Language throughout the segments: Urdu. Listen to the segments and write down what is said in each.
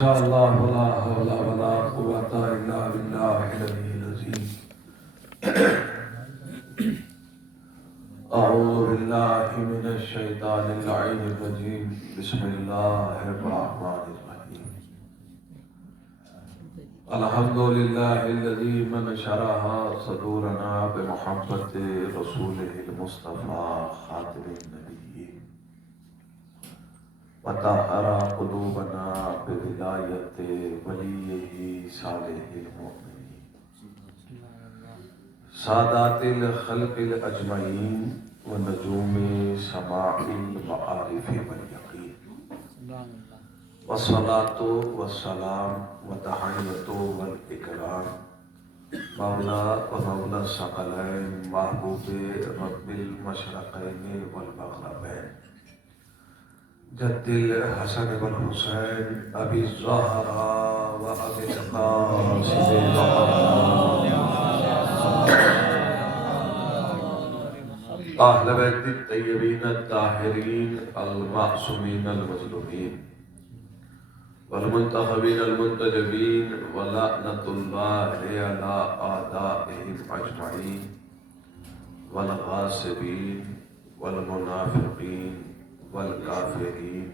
اللہ ولا حول ولا قوة الا باللہ العلی العظیم. اعوذ باللہ من الشیطان اللعین الرجیم. بسم اللہ الرحمن الرحیم. الحمدللہ الذی من شرح صدورنا بمحبت رسولہ المصطفیٰ خاتم النبیین وطہر قلوبنا بولایت ولیہ صالح المؤمنین سادات الخلق الاجمعین ونجوم سماع المعارف والیقین والصلاة والسلام وتحیۃ والاکرام مولا و مولا الثقلین محبوب رب المشرقین والمغربین جد الحسن والحسین ابی الزہرا و ابی القاسم اہل بیت الطیبین الطاہرین المعصومین المظلومین والمنتخبین المنتجبین ولعنۃ اللہ علی اعدائہم اجمعین والغاصبین والمنافقین والکافرین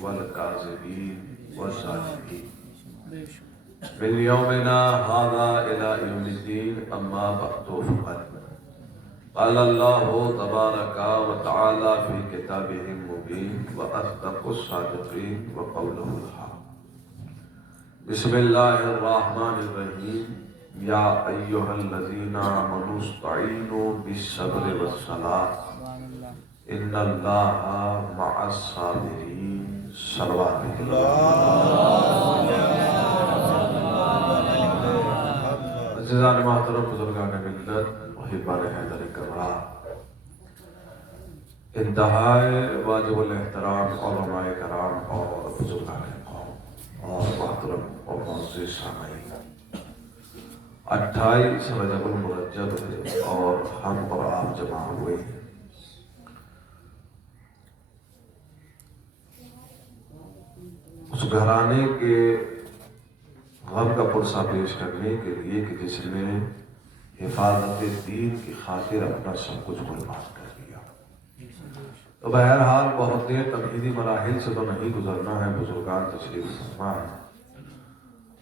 والکاذبین والظالمین من یومنا ھذا الی یوم الدین. اما بعد فقد قال اللہ تبارک و تعالی فی کتابہ المبین واصدق الصادقین وقولہ الحق. بسم اللہ الرحمن الرحیم. یا ایھا الذین آمنوا استعینوا بالصبر والصلاۃ ان اللہ مع الصابرین. صلوات عزیزان محترم بزرگان ملت محبان حیدر کربلا، انتہائے واجب الاحترام علماء کرام اور بزرگان قوم اور محترم اور معزز سامعین، 28 رجب المرجب ہے اور ہم اور آپ جمع ہوئے ہیں اس گھرانے کے غم کا پرسہ پیش کرنے کے لیے کہ جس نے حفاظت دین کی خاطر اپنا سب کچھ قربان کر دیا. تو بہرحال بہت دیر تمہیدی مراحل سے تو نہیں گزرنا ہے، بزرگان تشریف فرما ہے.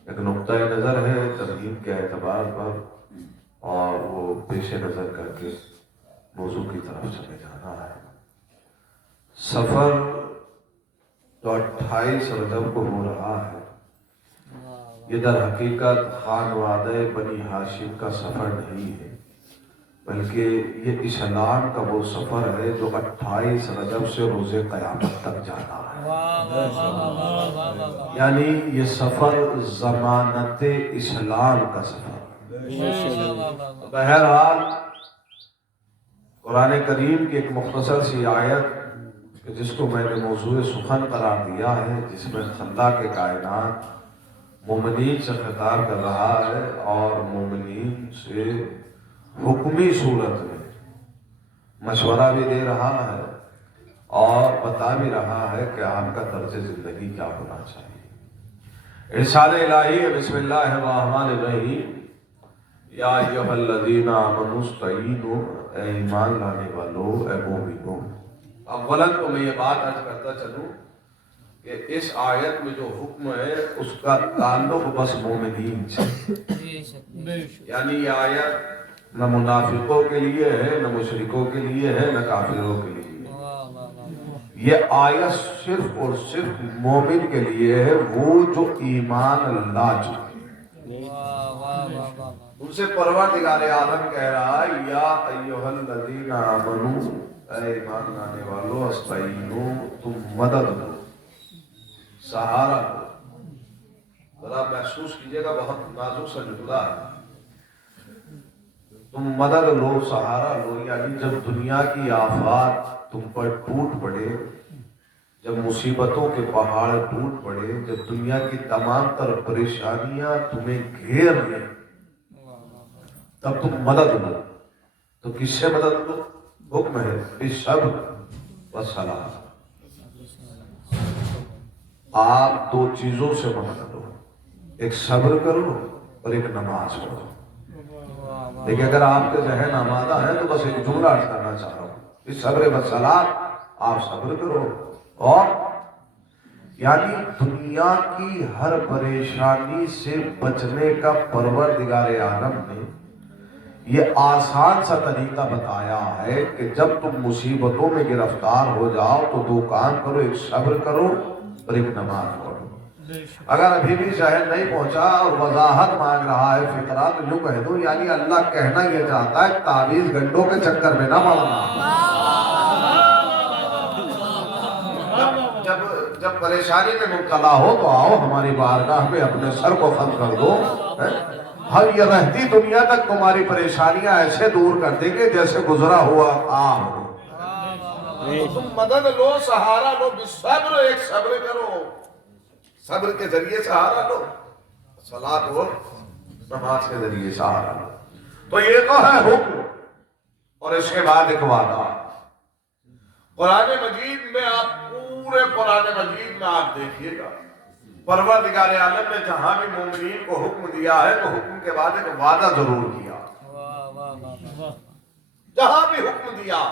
ایک نقطۂ نظر ہے تمہید کے اعتبار پر اور وہ پیش نظر کر کے موضوع کی طرف چلے جانا ہے. سفر جو 28 رجب کو ہو رہا ہے، یہ در حقیقت خانوادہ بنی ہاشم کا سفر نہیں ہے، بلکہ یہ اسلام کا وہ سفر ہے جو 28 رجب سے روز قیامت تک جانا ہے. یعنی یہ سفر ضمانت اسلام کا سفر ہے. بہرحال قرآن کریم کی ایک مختصر سی آیت کہ جس کو میں نے موضوع سخن قرار دیا ہے، جس میں خلاق کائنات مومنین سے خطاب کر رہا ہے اور مومنین سے حکمی صورت میں مشورہ بھی دے رہا ہے اور بتا بھی رہا ہے کہ آپ کا طرز زندگی کیا ہونا چاہیے. ارشاد الہی ہے بسم اللہ الرحمن الرحیم. یا ایھا الذین آمنوا استعینوا، اے ایمان لانے والو، اے مومنو. اولاً تو میں یہ بات عرض کرتا چلوں کہ اس آیت میں جو حکم ہے اس کا تعلق بس مومنین سے، یعنی یہ آیت نہ منافقوں کے لیے ہے، نہ مشرکوں کے لیے ہے، نہ کافروں کے لیے ہے. یہ آیت صرف اور صرف مومن کے لیے ہے، وہ جو ایمان لا چکے. ان سے پروردگار عالم کہہ رہا ہے یا ایھا الذین آمنوا، اے ایمان لانے والو، استعینوا، تم مدد دو، سہارا دو. ذرا محسوس کیجئے گا بہت نازک سا جملہ ہے. تم مدد لو، سہارا لو، یعنی جب دنیا کی آفات تم پر ٹوٹ پڑے، جب مصیبتوں کے پہاڑ ٹوٹ پڑے، جب دنیا کی تمام تر پریشانیاں تمہیں گھیر لیں، تب تم مدد لو. تو کس سے مدد لو؟ حکم ہے بالصبر والصلاۃ. آپ دو چیزوں سے مدد ہو، ایک صبر کرو اور ایک نماز پڑھو۔ دیکھیں اگر آپ کے ذہن آمادہ ہے تو بس ایک جملہ کرنا چاہ رہا ہوں، اس صبر والصلاۃ، آپ صبر کرو اور یعنی دنیا کی ہر پریشانی سے بچنے کا پروردگار عالم نے یہ آسان سا طریقہ بتایا ہے کہ جب تم مصیبتوں میں گرفتار ہو جاؤ تو دو کام کرو، ایک صبر کرو اور ایک نماز پڑھو۔ اگر ابھی بھی ذہن نہیں پہنچا اور وضاحت مانگ رہا ہے فقرہ تو یوں کہہ دوں یعنی اللہ کہنا یہ چاہتا ہے تعویذ گنڈوں کے چکر میں نہ پڑنا۔ جب پریشانی میں مبتلا ہو تو آؤ ہماری بارگاہ میں اپنے سر کو خم کر دو، ہم یہ رہتی دنیا تک تمہاری پریشانیاں ایسے دور کر دیں گے جیسے گزرا ہوا آم ہو۔ تم مدد لو، سہارا لو، بالصبر، ایک صبر کرو، صبر کے ذریعے سہارا لو، صلاۃ و نماز کے ذریعے سہارا لو۔ تو یہ تو ہے حکم، اور اس کے بعد ایک وعدہ۔ قرآن مجید میں آپ پورے قرآن مجید میں آپ دیکھیے گا پروردگار عالم نے جہاں بھی مومنین کو حکم دیا ہے تو حکم کے بعد ایک وعدہ ضرور کیا۔ جہاں بھی حکم دیا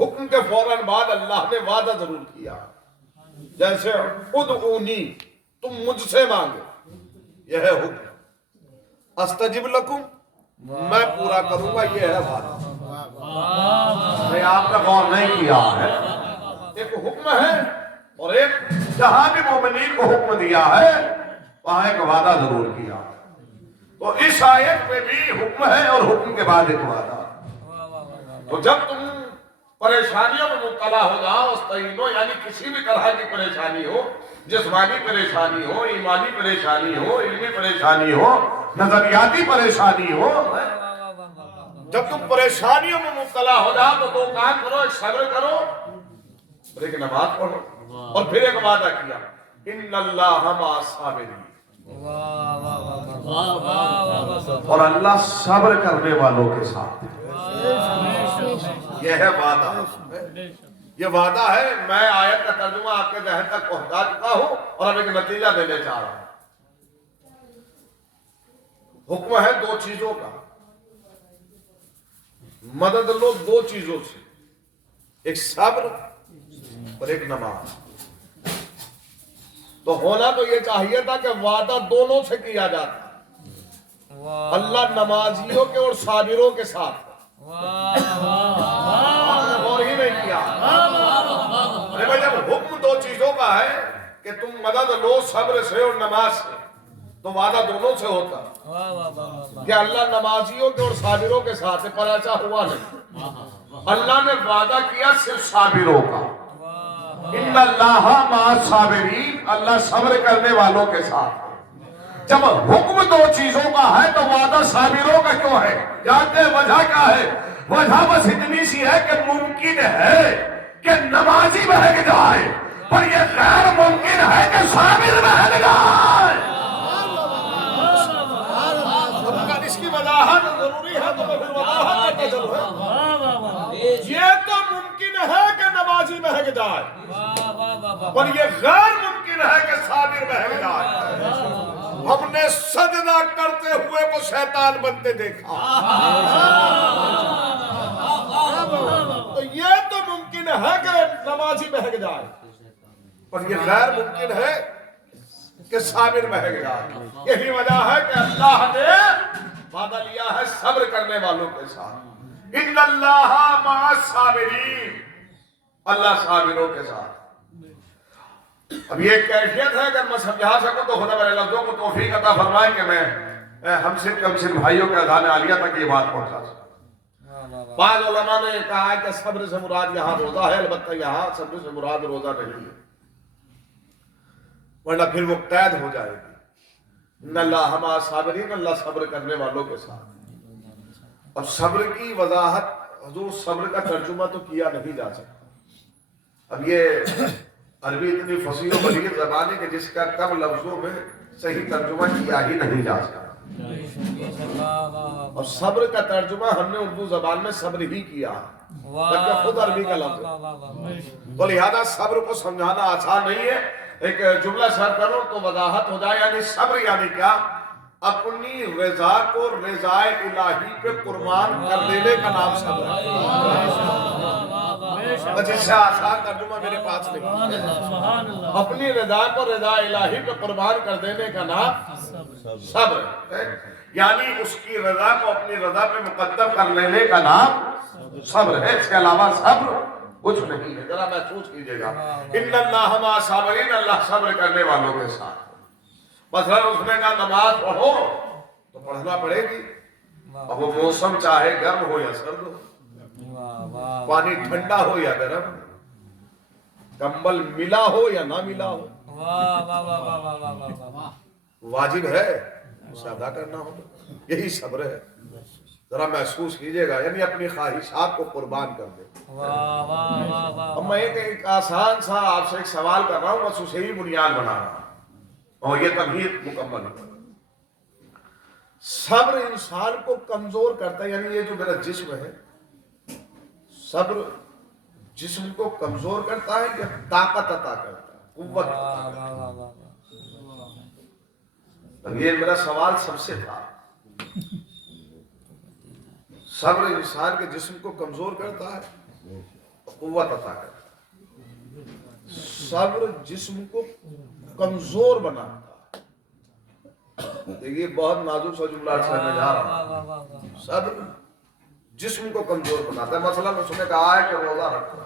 حکم کے فوراً بعد اللہ نے وعدہ ضرور کیا، جیسے ادعونی، تم مجھ سے مانگو، یہ ہے حکم، استجب لکم، میں پورا کروں گا، یہ ہے وعدہ۔ میں آپ کا غور نہیں کیا ہے، ایک حکم ہے اور ایک جہاں بھی مومنین کو حکم دیا ہے وہاں ایک وعدہ ضرور کیا۔ تو اس آیت میں بھی حکم ہے اور حکم کے بعد ایک وعدہ۔ تو جب تم پریشانیوں میں مبتلا ہو جاؤ، استعینو یعنی کسی بھی طرح کی پریشانی ہو، جسمانی پریشانی ہو، ایمانی پریشانی ہو، علمی پریشانی ہو، نظریاتی پریشانی ہو، جب تم پریشانیوں میں مبتلا ہو جاؤ تو دو کام کرو، ایک صبر کرو اور ایک نماز پڑھو، اور پھر ایک وعدہ کیا، ان اللہ مع الصابرین، اور اللہ صبر کرنے والوں کے ساتھ۔ یہ ہے وعدہ، یہ وعدہ ہے۔ میں آیت کا ترجمہ آپ کے ذہن تک پہنچا چکا ہوں اور اب ایک نتیجہ دینے چاہ رہا ہوں۔ حکم ہے دو چیزوں کا، مدد لو دو چیزوں سے، ایک صبر اور ایک نماز۔ تو ہونا تو یہ چاہیے تھا کہ وعدہ دونوں سے کیا جاتا، اللہ نمازیوں کے اور صابروں کے ساتھ، اور ہی نہیں کیا۔ ارے بھائی جب حکم دو چیزوں کا ہے کہ تم مدد لو صبر سے اور نماز سے، تو وعدہ دونوں سے ہوتا کہ اللہ نمازیوں کے اور صابروں کے ساتھ ہے، پر ایسا ہوا نہیں۔ اللہ نے وعدہ کیا صرف صابروں کا، ان اللہ مع الصابرین، اللہ صبر کرنے والوں کے ساتھ۔ جب حکم دو چیزوں کا ہے تو وعدہ صابروں کا کیوں ہے؟ جانتے ہیں وجہ کیا ہے؟ وجہ بس اتنی سی ہے کہ ممکن ہے کہ نمازی بہک جائے، پر یہ غیر ممکن ہے کہ صابر بہک جائے۔ اگر اس کی وضاحت ضروری ہے تو میں پھر وضاحت کرتا چلوں۔ یہ تو ممکن ہے کہ نمازی بہک جائے، پر یہ غیر ممکن ہے کہ صابر بہک جائے۔ ہم نے سجدہ کرتے ہوئے کو شیطان بنتے دیکھا، تو یہ تو ممکن ہے کہ نمازی بہک جائے، پر یہ غیر ممکن ہے کہ صابر بہک جائے۔ یہی وجہ ہے کہ اللہ نے وعدہ لیا ہے صبر کرنے والوں کے ساتھ، ان اللہ مع الصابرین، اللہ صابروں کے ساتھ۔ اب یہ کیفیت ہے، اگر میں سمجھا سکوں تو خدا میرے لفظوں کو توفیق عطا فرمائے کہ میں ہم سے کم سے بھائیوں کے اذان عالیہ تک یہ بات پہنچا سکوں۔ بعض علماء نے کہا ہے کہ صبر سے مراد یہاں روزہ ہے، البتہ یہاں صبر سے مراد روزہ نہیں ہے، ورنہ پھر وہ قید ہو جائے گی۔ ان اللہ مع الصابرین، اللہ صبر کرنے والوں کے ساتھ۔ اور صبر کی وضاحت حضور صبر کا ترجمہ تو کیا نہیں جا سکتا۔ اب یہ عربی اتنی فصیح و بلیغ زبان ہے کہ جس کا کم لفظوں میں صحیح ترجمہ کیا ہی نہیں جا سکتا، اور صبر کا ترجمہ ہم نے اردو زبان میں صبر ہی کیا، جبکہ خود عربی کا لفظ ہے، تو لہذا صبر کو سمجھانا آسان نہیں ہے۔ ایک جملہ سر کرو تو وضاحت ہو جائے. یعنی صبر یعنی کیا؟ اپنی رضا کو رضا الہی پہ قربان کر دینے کا نام صبر ہے. جس سے آسان ترجمہ میرے پاس نہیں. اپنی رضا کو رضا الہی پہ قربان کر دینے کا نام صبر ہے. یعنی اس کی رضا کو اپنی رضا پہ مقدم کر لینے کا نام صبر ہے. اس کے علاوہ صبر کچھ نہیں ہے. ذرا محسوس کیجئے گا. ان اللہ مع الصابرین، اللہ صبر کرنے والوں کے ساتھ. مثلا اس نے کہا نماز پڑھو تو پڑھنا پڑے گی. اب وہ موسم چاہے گرم ہو یا سرد ہو، پانی ٹھنڈا ہو یا گرم، کمبل ملا ہو یا نہ ملا ہو، واجب ہے اسے ادا کرنا ہوگا. یہی صبر ہے. ذرا محسوس کیجئے گا. یعنی اپنی خواہشات کو قربان کر دے. اب میں ایک آسان سا آپ سے ایک سوال کر رہا ہوں، بس اسے ہی بنیاد بنا رہا ہوں اور یہ تمہید مکمل ہے. صبر انسان کو کمزور کرتا ہے. یعنی یہ جو میرا جسم ہے، صبر جسم کو کمزور کرتا ہے یا طاقت عطا کرتا ہے، قوت عطا کرتا ہے؟ یہ میرا سوال سب سے تھا. صبر انسان کے جسم کو کمزور کرتا ہے، قوت عطا کرتا ہے. صبر جسم کو کمزور بناتا ہے. یہ بہت نازک سا جملہ میں جا رہا ہوں. صبر جسم کو کمزور بناتا ہے. مثلا اس نے کہا ہے کہ روزہ رکھو،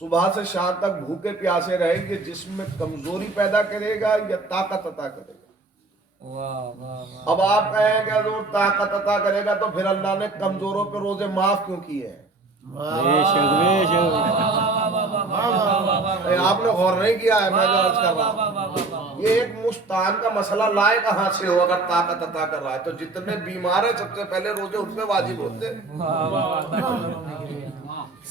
صبح سے شام تک بھوکے پیاسے رہیں گے، جسم میں کمزوری پیدا کرے گا یا طاقت عطا کرے گا؟ اب آپ کہیں کہ حضور طاقت عطا کرے گا تو پھر اللہ نے کمزوروں پہ روزے معاف کیوں کیے ہیں؟ آپ نے غور نہیں کیا ہے. میں جو عرض کر رہا ہوں یہ ایک مستعان کا مسئلہ لائے کہاں سے ہو. اگر طاقت عطا کر رہا ہے تو جتنے بیمار ہیں سب سے پہلے روزے ان پہ واجب ہوتے.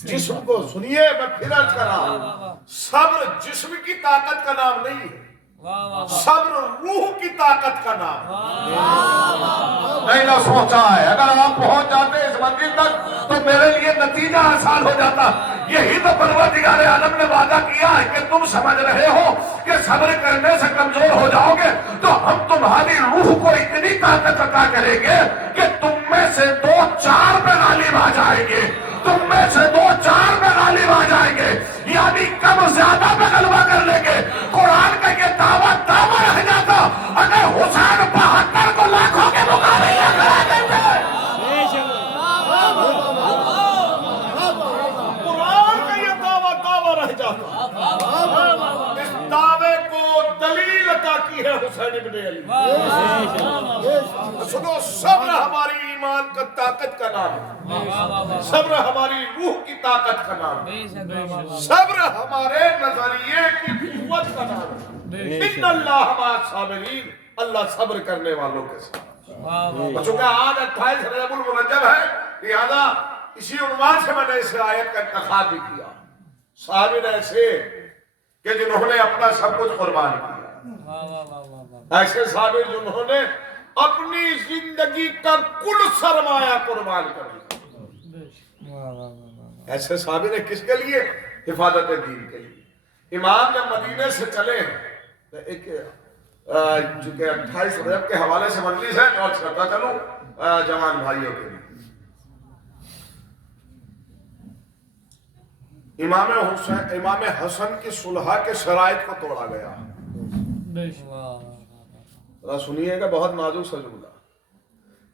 جسم کو سنیے، میں پھر عرض کر رہا ہوں، صبر جسم کی طاقت کا نام نہیں ہے، صبر روح کی طاقت کا نام. نہیں نہ سوچا ہے. اگر آپ پہنچ جاتے اس منزل تک تو میرے لیے نتیجہ آسان ہو جاتا. یہی تو پروردگار عالم نے وعدہ کیا ہے کہ تم سمجھ رہے ہو کہ صبر کرنے سے کمزور ہو جاؤ گے تو ہم تمہاری روح کو اتنی طاقت عطا کریں گے کہ تم میں سے 2-4 پہ غالب آ جائیں گے. تم میں سے 2-4 پہ غالب آ جائیں گے. یعنی کم زیادہ پہ غلبہ کر لیں گے. قرآن کا یہ دعویٰ رہ جاتا اگر حسین 72 کو لاکھوں کے مقابلے کرا دیتے. قرآن کا یہ دعویٰ رہ جاتا. اس دعوے کو دلیل عطا کی ہے حسین ابن علی. سنو، صبر ہماری ایمان کا طاقت کا نام ہے، صبر ہماری روح کی طاقت کا نام ہے، صبر ہمارے نظریے کی قوت کا نام ہے. ان اللہ مع الصابرین، اللہ صبر کرنے والوں کے ساتھ. چونکہ آج 28 رجب المرجب ہے، لہذا اسی عنوان سے میں نے اس آیت کا انتخاب بھی کیا. صابر ایسے کہ جنہوں نے اپنا سب کچھ قربان کیا، ایسے صابر جنہوں نے اپنی زندگی کا کل سرمایہ قربان کر دیا. ایسے صابر ہیں کس کے لیے؟ حفاظت دین کے لیے. امام جب مدینے سے چلے ایک چونکہ 28 رجب کے حوالے سے مجلس ہے اور کرتا چلوں جوان بھائیوں کے لیے. امام حسن کی صلح کے شرائط کو توڑا گیا. ذرا سنیے گا، بہت نازک سا جملہ.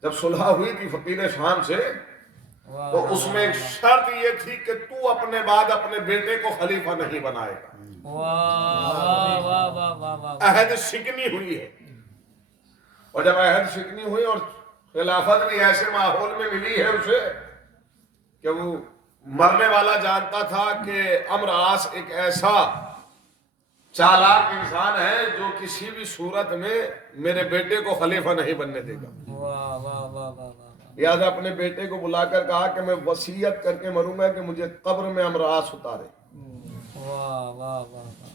جب صلح ہوئی تھی فقیر شام سے تو اس میں ایک شرط یہ تھی کہ تو اپنے بعد اپنے بیٹے کو خلیفہ نہیں بنائے گا. عہد شکنی ہوئی ہے، اور جب عہد شکنی ہوئی اور خلافت بھی ایسے ماحول میں ملی ہے اسے کہ وہ مرنے والا جانتا تھا کہ عمرو عاص ایک ایسا چالاک انسان ہے جو کسی بھی صورت میں میرے بیٹے کو خلیفہ نہیں بننے دے گا. لہذا اپنے بیٹے کو بلا کر کہا کہ میں وصیت کر کے مروں گا کہ مجھے قبر میں عمرو عاص اتارے،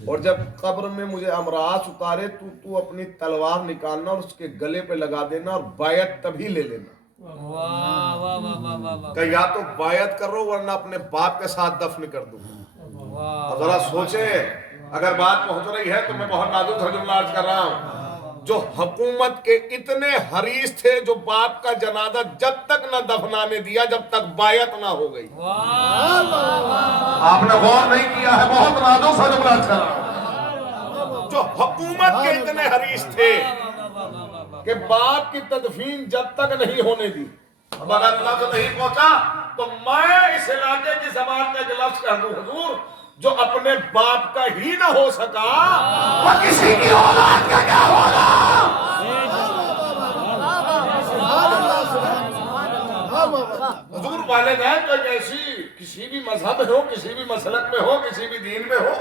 اور جب قبر میں مجھے عمرو عاص اتارے تو اپنی تلوار نکالنا اور اس کے گلے پہ لگا دینا اور بیعت تبھی لے لینا. کہ یا تو بیعت کرو ورنہ اپنے باپ کے ساتھ دفن کر دوں. ذرا سوچیں اگر بات پہنچ رہی ہے تو میں بہت نازک سا جملہ عرض کر رہا ہوں. جو حکومت کے اتنے حریص تھے جو باپ کا جنازہ جب تک نہ دفنانے دیا جب تک بیعت نہ ہو گئی. آپ نے غور نہیں کیا ہے، بہت نازک سا جملہ عرض کر رہا ہوں. جو حکومت کے اتنے حریص تھے کہ باپ کی تدفین جب تک نہیں ہونے دی. اب اگر لفظ نہیں پہنچا تو میں اس علاقے کی زبان میں ایک لفظ کہہ دوں، حضور جو اپنے باپ کا ہی نہ ہو سکا وہ کسی کی اولاد کا کیا ہوگا. حضور والدین تو ایک ایسی کسی بھی مذہب ہو، کسی بھی مسلک میں ہو، کسی بھی دین میں ہو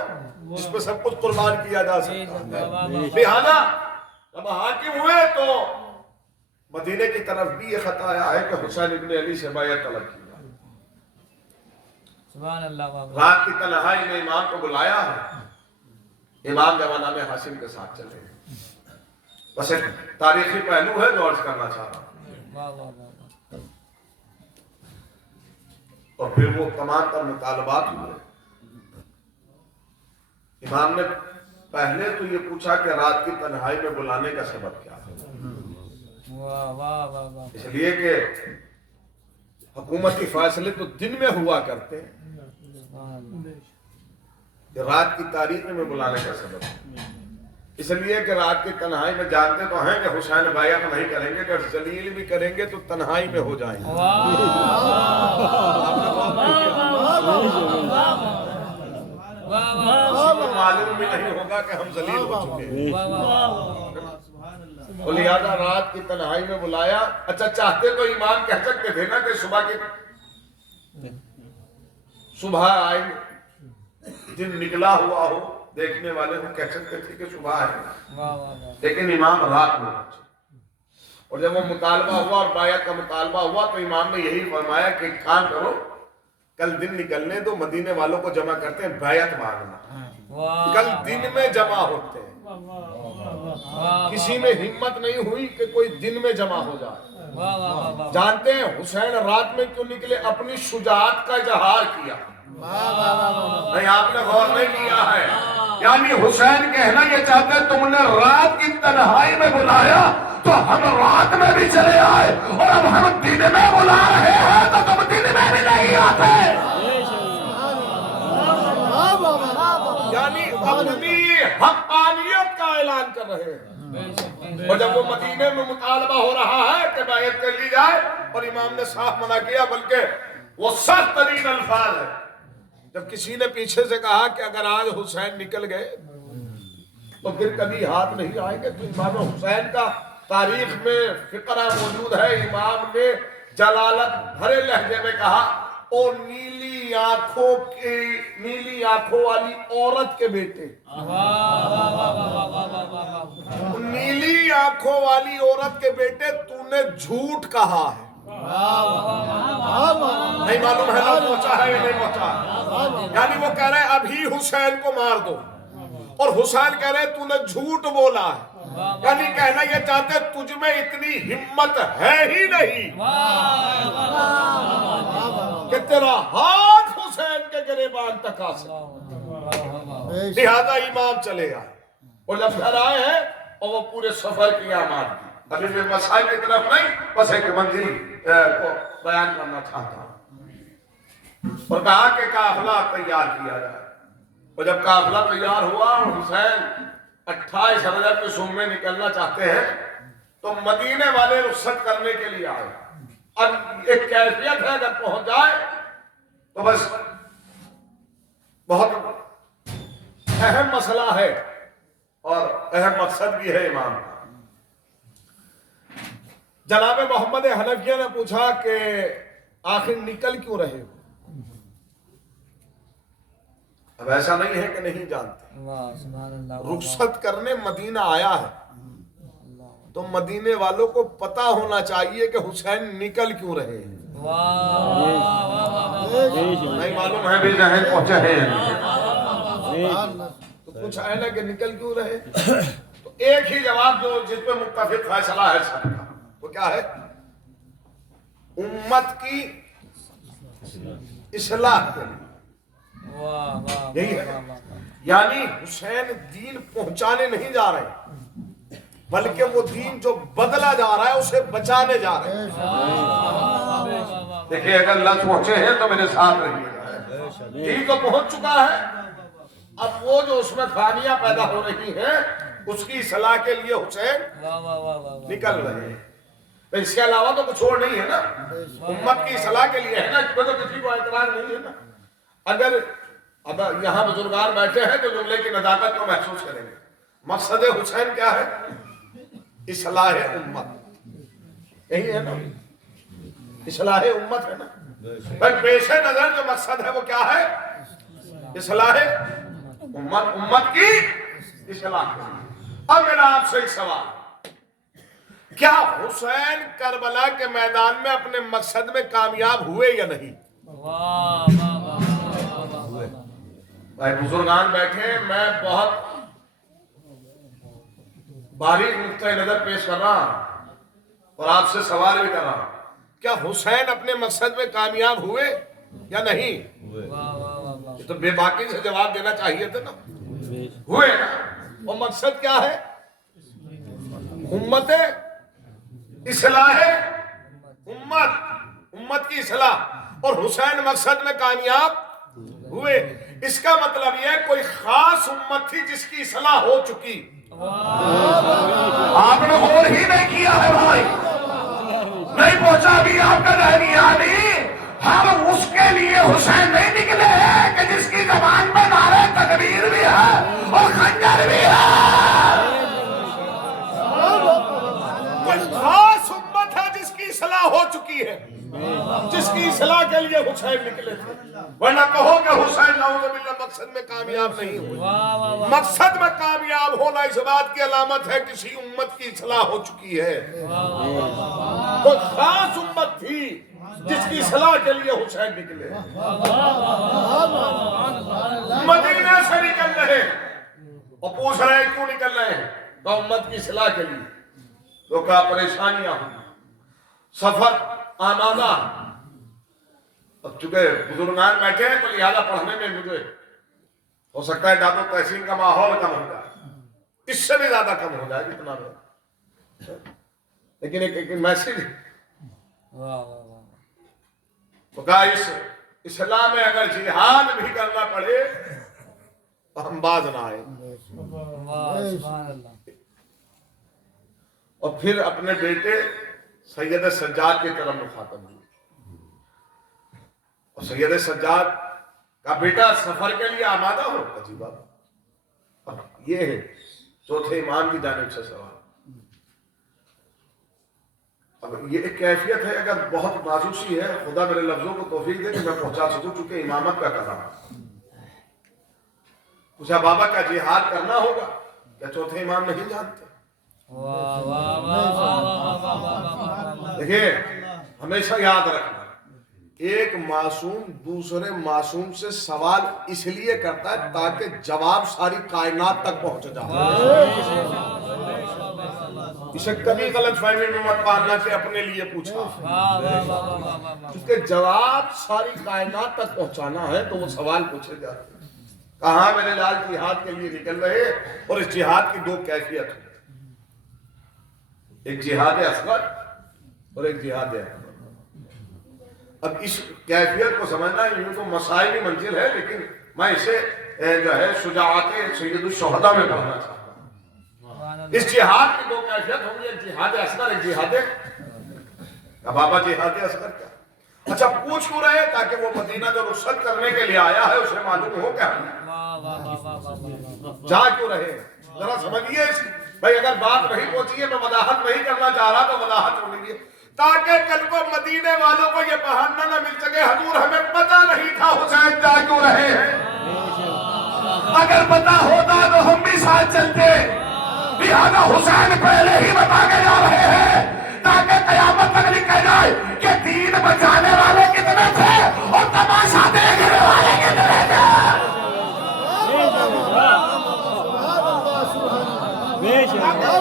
جس پہ سب کچھ قربان کیا جا سکتا ہے. لہذا جب حاکم ہوئے تو مدینے کی طرف بھی یہ خط آیا ہے کہ حسین ابن علی سے بیعت طلب کی. سبحان اللہ. رات کی تنہائی میں امام کو بلایا ہے. امام جوانہ میں حاسم کے ساتھ چلے. بس ایک تاریخی پہلو ہے جو عرض کرنا چاہ رہا ہوں. اور پھر وہ تمام تر مطالبات ہوئے. امام نے پہلے تو یہ پوچھا کہ رات کی تنہائی میں بلانے کا سبب کیا ہے. اس لیے کہ حکومتی فیصلے تو دن میں ہوا کرتے ہیں. کہ رات کی تاریخ میں بلانے کا سبب اس لیے کہ رات کی تنہائی میں جانتے تو ہیں کہ حسین بیعت نہیں کریں گے، اگر ذلیل بھی کریں گے تو تنہائی میں ہو جائیں گے. معلوم بھی نہیں ہوگا کہ ہم ذلیل ہو چکے ہیں. لہذا رات کی تنہائی میں بلایا. اچھا چاہتے تو امام کہہ سکتے تھے نا کہ صبح آئے، دن نکلا ہوا ہو، دیکھنے والے کو کہہ سکتے تھے کہ صبح آئے. لیکن امام رات میں پہنچے. اور جب وہ مطالبہ ہوا اور بیعت کا مطالبہ ہوا تو امام نے یہی فرمایا کہ کام کرو، کل دن نکلنے دو، مدینے والوں کو جمع کرتے ہیں بیعت مانگنا. کل دن میں جمع ہوتے ہیں. کسی میں ہمت نہیں ہوئی کہ کوئی دن میں جمع ہو جائے. جانتے ہیں حسین رات میں کیوں نکلے؟ اپنی شجاعت کا اظہار کیا. نہیں آپ نے غور نہیں کیا ہے. یعنی حسین کہنا یہ چاہتے تم نے رات کی تنہائی میں بلایا تو ہم رات میں بھی چلے آئے، اور اب ہم دن میں بلا رہے ہیں تو تم دن میں بھی نہیں آتے. یعنی اپنی حقانیت کا اعلان کر رہے ہیں. اور جب وہ مدینے میں مطالبہ ہو رہا ہے کہ بیعت کر لی جائے اور امام نے صاف منع کیا، بلکہ وہ سخت ترین الفاظ ہے. جب کسی نے پیچھے سے کہا کہ اگر آج حسین نکل گئے تو پھر کبھی ہاتھ نہیں آئیں گے، تو امام حسین کا تاریخ میں فقرہ موجود ہے. امام نے جلالت بھرے لہجے میں کہا او نیلی آنکھوں والی عورت کے بیٹے. نیلی آنکھوں والی عورت کے بیٹے تو نے جھوٹ کہا ہے. نہیں معلوم ہے نہ پہنچا ہے یا نہیں پہنچا. یعنی وہ کہہ رہے ہیں ابھی حسین کو مار دو، اور حسین کہہ رہے تو نے جھوٹ بولا ہے. یعنی کہنا یہ چاہتے تجھ میں اتنی ہمت ہے ہی نہیں کہ تیرا ہاتھ حسین کے گریبان تک آ سکے. لہذا امام چلے آئے، اور جب گھر آئے ہیں اور وہ پورے سفر کی آماد کی. ابھی میں مسائل کی طرف نہیں، بس ایک منزل کو بیان کرنا چاہتا ہوں. اور کہا کہ قافلہ تیار کیا جائے. اور جب قافلہ تیار ہوا اور حسین 28 رجب کے صبح میں نکلنا چاہتے ہیں تو مدینے والے رخصت کرنے کے لیے آئے. اب ایک کیفیت ہے اگر پہنچ جائے تو بس بہت اہم مسئلہ ہے اور اہم مقصد بھی ہے امام کا. جناب محمد حنفیہ نے پوچھا کہ آخر نکل کیوں رہے ہو؟ اب ایسا نہیں ہے کہ نہیں جانتے. رخصت کرنے مدینہ آیا ہے تو مدینے والوں کو پتا ہونا چاہیے کہ حسین نکل کیوں رہے ہیں. نہیں معلوم ہے بھی ذہن پہنچے ہیں تو پوچھا ہے نا کہ نکل کیوں رہے. تو ایک ہی جواب جو جس پہ متفق فیصلہ ہے سب کا، وہ کیا ہے؟ امت کی اصلاح کے لیے. یہی ہے، یعنی حسین دین پہنچانے نہیں جا رہے بلکہ وہ دین جو بدلا جا رہا ہے اسے بچانے جا رہے ہیں۔ دیکھیں اگر لفظ پہنچے ہیں تو میرے ساتھ رہیے، دین تو پہنچ چکا ہے، اب وہ جو اس میں خامیاں پیدا ہو رہی ہیں اس کی اصلاح کے لیے حسین نکل رہے ہیں۔ اس کے علاوہ تو کچھ اور نہیں ہے نا، امت کی اصلاح کے لیے ہے نا، اس پہ تو کسی کو اعتراض نہیں ہے نا۔ اگر اب یہاں بزرگان بیٹھے ہیں تو جملے کی نزاکت کو محسوس کریں گے۔ مقصد حسین کیا ہے؟ اصلاح امت، یہی ہے نا، اصلاح امت ہے نا۔ بھائی پیش نظر جو مقصد ہے وہ کیا ہے؟ اصلاح امت، امت کی اصلاح۔ اب میرا آپ سے ایک سوال، کیا حسین کربلا کے میدان میں اپنے مقصد میں کامیاب ہوئے یا نہیں؟ بھائی بزرگان بیٹھے، میں بہت باریک نقطۂ نظر پیش کر رہا ہوں اور آپ سے سوال بھی کر رہا ہوں، کیا حسین اپنے مقصد میں کامیاب ہوئے یا نہیں؟ یہ تو بے باکی سے جواب دینا چاہیے تھا نا، ہوئے نا۔ اور مقصد کیا ہے؟ امت اصلاح امت، امت کی اصلاح، اور حسین مقصد میں کامیاب ہوئے۔ اس کا مطلب یہ کوئی خاص امت تھی جس کی اصلاح ہو چکی، آپ نے غور ہی نہیں کیا ہے بھائی، نہیں پہنچا بھی آپ کا دہلیانی۔ ہم اس کے لیے حسین نہیں نکلے ہیں کہ جس کی زبان میں نعرہ تکبیر بھی ہے اور خنجر بھی ہے۔ کوئی خاص امت ہے جس کی اصلاح ہو چکی ہے، جس کی اصلاح کے لیے حسین نکلے تھے۔ ورنہ کہو کہ حسین نعوذ باللہ مقصد میں کامیاب نہیں ہوئے۔ مقصد میں کامیاب ہونا اس بات کی علامت ہے کسی امت کی اصلاح ہو چکی ہے۔ کوئی خاص امت تھی جس کی اصلاح کے لیے حسین نکلے، مدینہ سے نکل رہے اور پوچھ رہے ہیں کیوں نکل رہے ہیں؟ تو امت کی اصلاح کے لیے۔ تو کیا پریشانیاں ہوں، سفر آمادہ، اب چونکہ بزرگان بیٹھے ہیں تو لہذا پڑھنے میں مجھے ہو سکتا ہے داد و تحسین کا ماحول کم ہو جائے، اس سے بھی زیادہ کم ہو جائے جتنا بھی، لیکن ایک میسج تو کہا اس اسلام میں اگر جہاد بھی کرنا پڑے تو ہم باز نہ آئے۔ اور پھر اپنے بیٹے سید سجاد کی طرف مخاطب ہوئے، اور سید سجاد کا بیٹا سفر کے لیے آمادہ ہو، عجیب بات۔ اب یہ ہے چوتھے امام کی جانب سے سوال۔ اب یہ ایک کیفیت ہے، اگر بہت مایوسی ہے، خدا میرے لفظوں کو توفیق دے کہ میں پہنچا سکوں، چونکہ امامت کا کر رہا ہوں۔ پوچھا بابا کیا جہاد کرنا ہوگا؟ کیا چوتھے امام نہیں جانتے؟ دیکھیں ہمیشہ یاد رکھنا، ایک معصوم دوسرے معصوم سے سوال اس لیے کرتا ہے تاکہ جواب ساری کائنات تک پہنچ جائے۔ اسے کبھی غلط فہمی میں مت پانا کہ اپنے لیے پوچھا، کیونکہ جواب ساری کائنات تک پہنچانا ہے تو وہ سوال پوچھے جاتے ہیں۔ کہاں میرے لال جہاد کے لیے نکل رہے، اور اس جہاد کی دو کیفیت ہے، ایک جہاد اصغر اور ایک جہاد اکبر۔ اب اس کیفیت کو سمجھنا یوں تو مسائلی منزل ہے، لیکن میں اسے جو ہے شجاعت سید الشہداء میں پڑھنا چاہتا ہوں۔ اس جہاد کی دو کیفیت ہوں گی، ایک جہاد اصغر، ایک جہاد اب بابا جہاد اصغر کیا؟ اچھا پوچھ کیوں رہے؟ تاکہ وہ مدینہ جو رخصت کرنے کے لیے آیا ہے اسے معلوم ہو کیا جا کیوں رہے، ذرا سمجھیے اس کی۔ بھائی اگر بات نہیں پہنچی ہے، میں وضاحت نہیں کرنا چاہ رہا تو وضاحت ہو گئی، تاکہ کل کو مدینے والوں کو یہ بہانہ نہ مل سکے حضور ہمیں پتہ نہیں تھا حسین جا کیوں رہے ہیں۔ اگر پتہ ہوتا تو ہم بھی ساتھ چلتے، لہذا حسین پہلے ہی بتا کے جا رہے ہیں تاکہ قیامت تک لکھا جائے کہ دین بچانے والے کتنے تھے اور تماشا دیکھنے والے کتنے تھے۔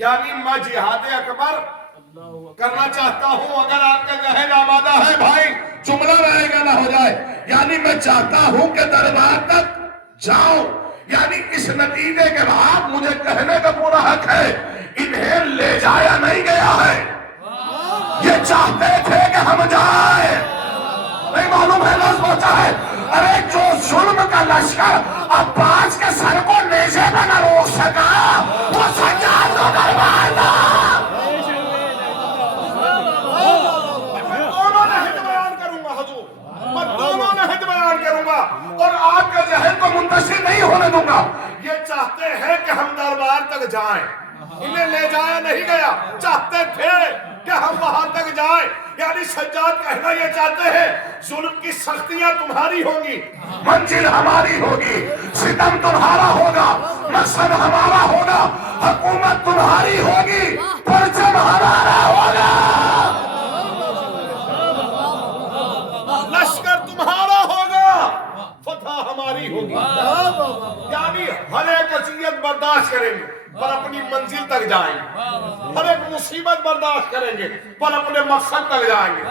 یعنی میں جہاد اکبر کرنا چاہتا ہوں. اگر آپ کا ذہن آمادہ ہے بھائی جملہ رہے گا نہ ہو جائے. یعنی میں چاہتا ہوں کہ دربار تک جاؤں. یعنی اس نتیجے کے بعد مجھے کہنے کا پورا حق ہے انہیں لے جایا نہیں گیا ہے. یہ چاہتے تھے کہ ہم جائیں. نہیں معلوم ہے لفظ پہنچا ہے. ارے جو ظلم کا لشکر عباس کے سر کو نیزے میں نہ روک سکا وہ سجاد کو دربار تھا. میں دونوں نہج بیان کروں گا حضور. میں دونوں نہج بیان کروں گا اور آپ کے ذہن کو منتشر نہیں ہونے دوں گا. یہ چاہتے ہیں کہ ہم دربار تک جائیں. انہیں لے جایا نہیں گیا. چاہتے تھے کہ ہم وہاں تک جائیں. یعنی سجاد کہنا یہ چاہتے ہیں ظلم کی سختیاں تمہاری ہوں گی, منزل ہماری ہوگی, ستم تمہارا ہوگا, مقصد ہمارا ہوگا, حکومت تمہاری ہوگی, پرچم ہمارا ہوگا, لشکر تمہارا ہوگا, فتح ہماری ہوگی. یعنی ہر ایک اذیت برداشت کریں گے پر اپنی منزل تک جائیں گے. ہر ایک مصیبت برداشت کریں گے پر اپنے مقصد تک جائیں گے.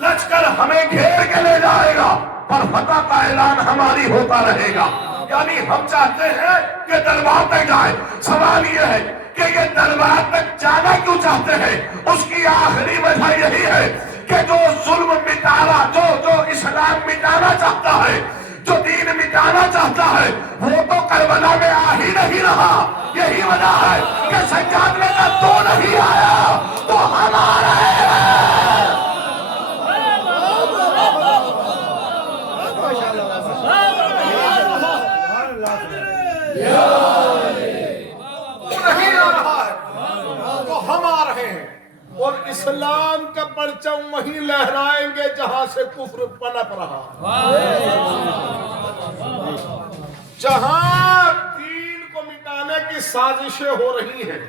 لشکر ہمیں گھیر کے لے جائے گا پر فتح کا اعلان ہماری ہوتا رہے گا. یعنی ہم چاہتے ہیں کہ دربار تک جائیں. سوال یہ ہے کہ یہ دربار تک جانا کیوں چاہتے ہیں؟ اس کی آخری وجہ یہی ہے کہ جو ظلم مٹانا, جو اسلام مٹانا چاہتا ہے, جو دین مٹانا چاہتا ہے, وہ تو کربلا میں آ ہی نہیں رہا. یہی وجہ ہے کہ سجاد نے کہا تو نہیں آیا تو ہم آ رہے ہیں. نہیں آ رہا ہے تو ہم آ رہے ہیں اور اسلام کا پرچم وہیں لہرائیں گے جہاں سے کفر پنپ رہا. جہاں دین کو مٹانے کی سازشیں ہو رہی ہیں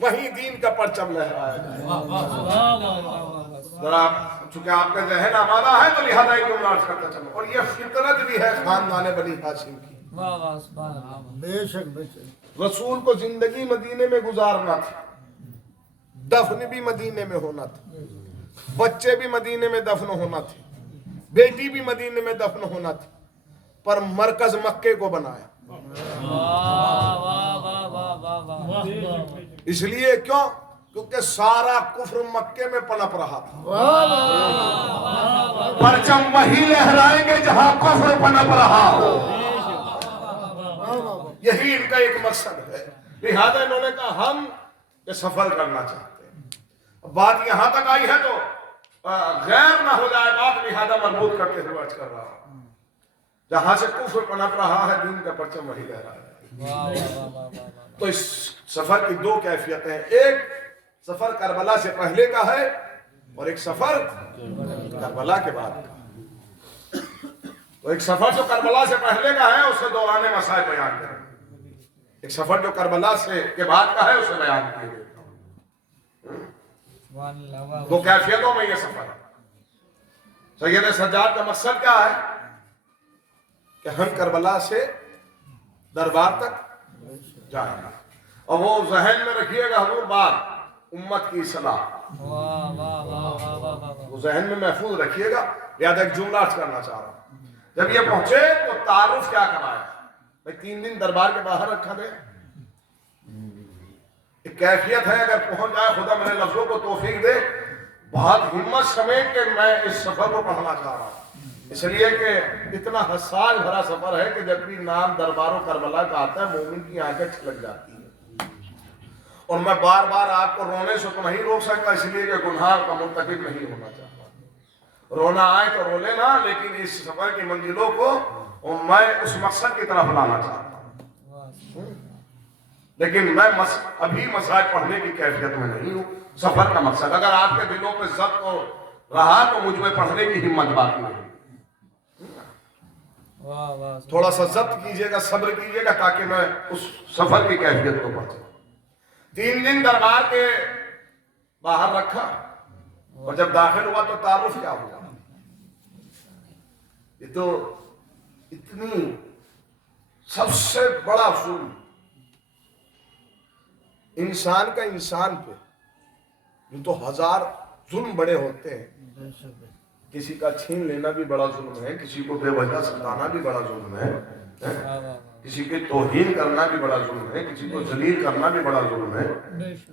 وہیں دین کا پرچم لہرائے گا. ذرا چونکہ آپ کا ذہن آمادہ ہے تو لہذا ایک جملہ عرض کرتا چلو. اور یہ فطرت بھی ہے خاندان بنی ہاشم کی. بے شک رسول کو زندگی مدینے میں گزارنا تھا, دفن بھی مدینے میں ہونا تھا, بچے بھی مدینے میں دفن ہونا تھے, بیٹی بھی مدینے میں دفن ہونا تھی, پر مرکز مکے کو بنایا. اس لیے کیوں؟ کیونکہ سارا کفر مکے میں پنپ رہا تھا. پرچم وہی لہرائیں گے جہاں کفر پنپ رہا ہو. یہی ان کا ایک مقصد ہے. لہذا انہوں نے کہا ہم یہ سفر کرنا چاہتے ہیں. بات یہاں تک آئی ہے تو غیر نہ ہو جائے بات, لہذا مربوط کرتے ہوئے عرض کر رہا ہوں جہاں سے کفر پنپ رہا ہے دین کا پرچم وہی لہرا ہے. تو اس سفر کی دو کیفیتیں ہیں. ایک سفر کربلا سے پہلے کا ہے اور ایک سفر کربلا کے بعد کا. تو ایک سفر جو کربلا سے پہلے کا ہے اسے دوران مسائل بیان کریں. ایک سفر جو کربلا سے کے بعد کا ہے اسے بیان کیے گئے. دو کیفیتوں میں یہ سفر ہے. سید سجاد کا مقصد کیا ہے کہ ہم کربلا سے دربار تک جائیں گے. اور وہ ذہن میں رکھیے گا حضور بات امت کی اصلاح, وہ ذہن میں محفوظ رکھیے گا. یاد ایک جملہ عرض کرنا چاہ رہا ہوں. جب یہ پہنچے تو تعارف کیا کرایا بھائی 3 دن دربار کے باہر رکھا گیا. ایک کیفیت ہے اگر پہنچ جائے خدا میرے لفظوں کو توفیق دے بہت ہمت سمیت کہ میں اس سفر کو پڑھنا چاہ رہا ہوں. اس لیے کہ اتنا حساس بھرا سفر ہے کہ جب بھی نام دربار و کربلا کا آتا ہے مومن کی آنکھیں چھلک جاتی ہیں. اور میں بار بار آپ کو رونے سے تو نہیں روک سکتا اس لیے کہ گناہ کا مرتکب نہیں ہونا چاہتا. رونا آئے تو رو لینا, لیکن اس سفر کی منزلوں کو میں اس مقصد کی طرف لانا چاہتا ہوں. لیکن میں ابھی مسائل پڑھنے کی کیفیت میں نہیں ہوں. سفر کا مقصد اگر آپ کے دلوں پہ ضبط ہو رہا تو مجھ میں پڑھنے کی ہمت باقی نہیں. تھوڑا سا ضبط کیجئے گا, صبر کیجئے گا تاکہ میں اس سفر کی کیفیت کو پڑھ سکوں. 3 دن دربار کے باہر رکھا اور جب داخل ہوا تو تعارف کیا ہوا. یہ تو اتنی سب سے بڑا ظلم انسان کا انسان پہ یہ تو ہزار ظلم بڑے ہوتے ہیں. کسی کا چھین لینا بھی بڑا ظلم ہے, کسی کو بے وجہ ستانا بھی بڑا ظلم ہے, کسی کی توہین کرنا بھی بڑا ظلم ہے, کسی کو ذلیل کرنا بھی بڑا ظلم ہے.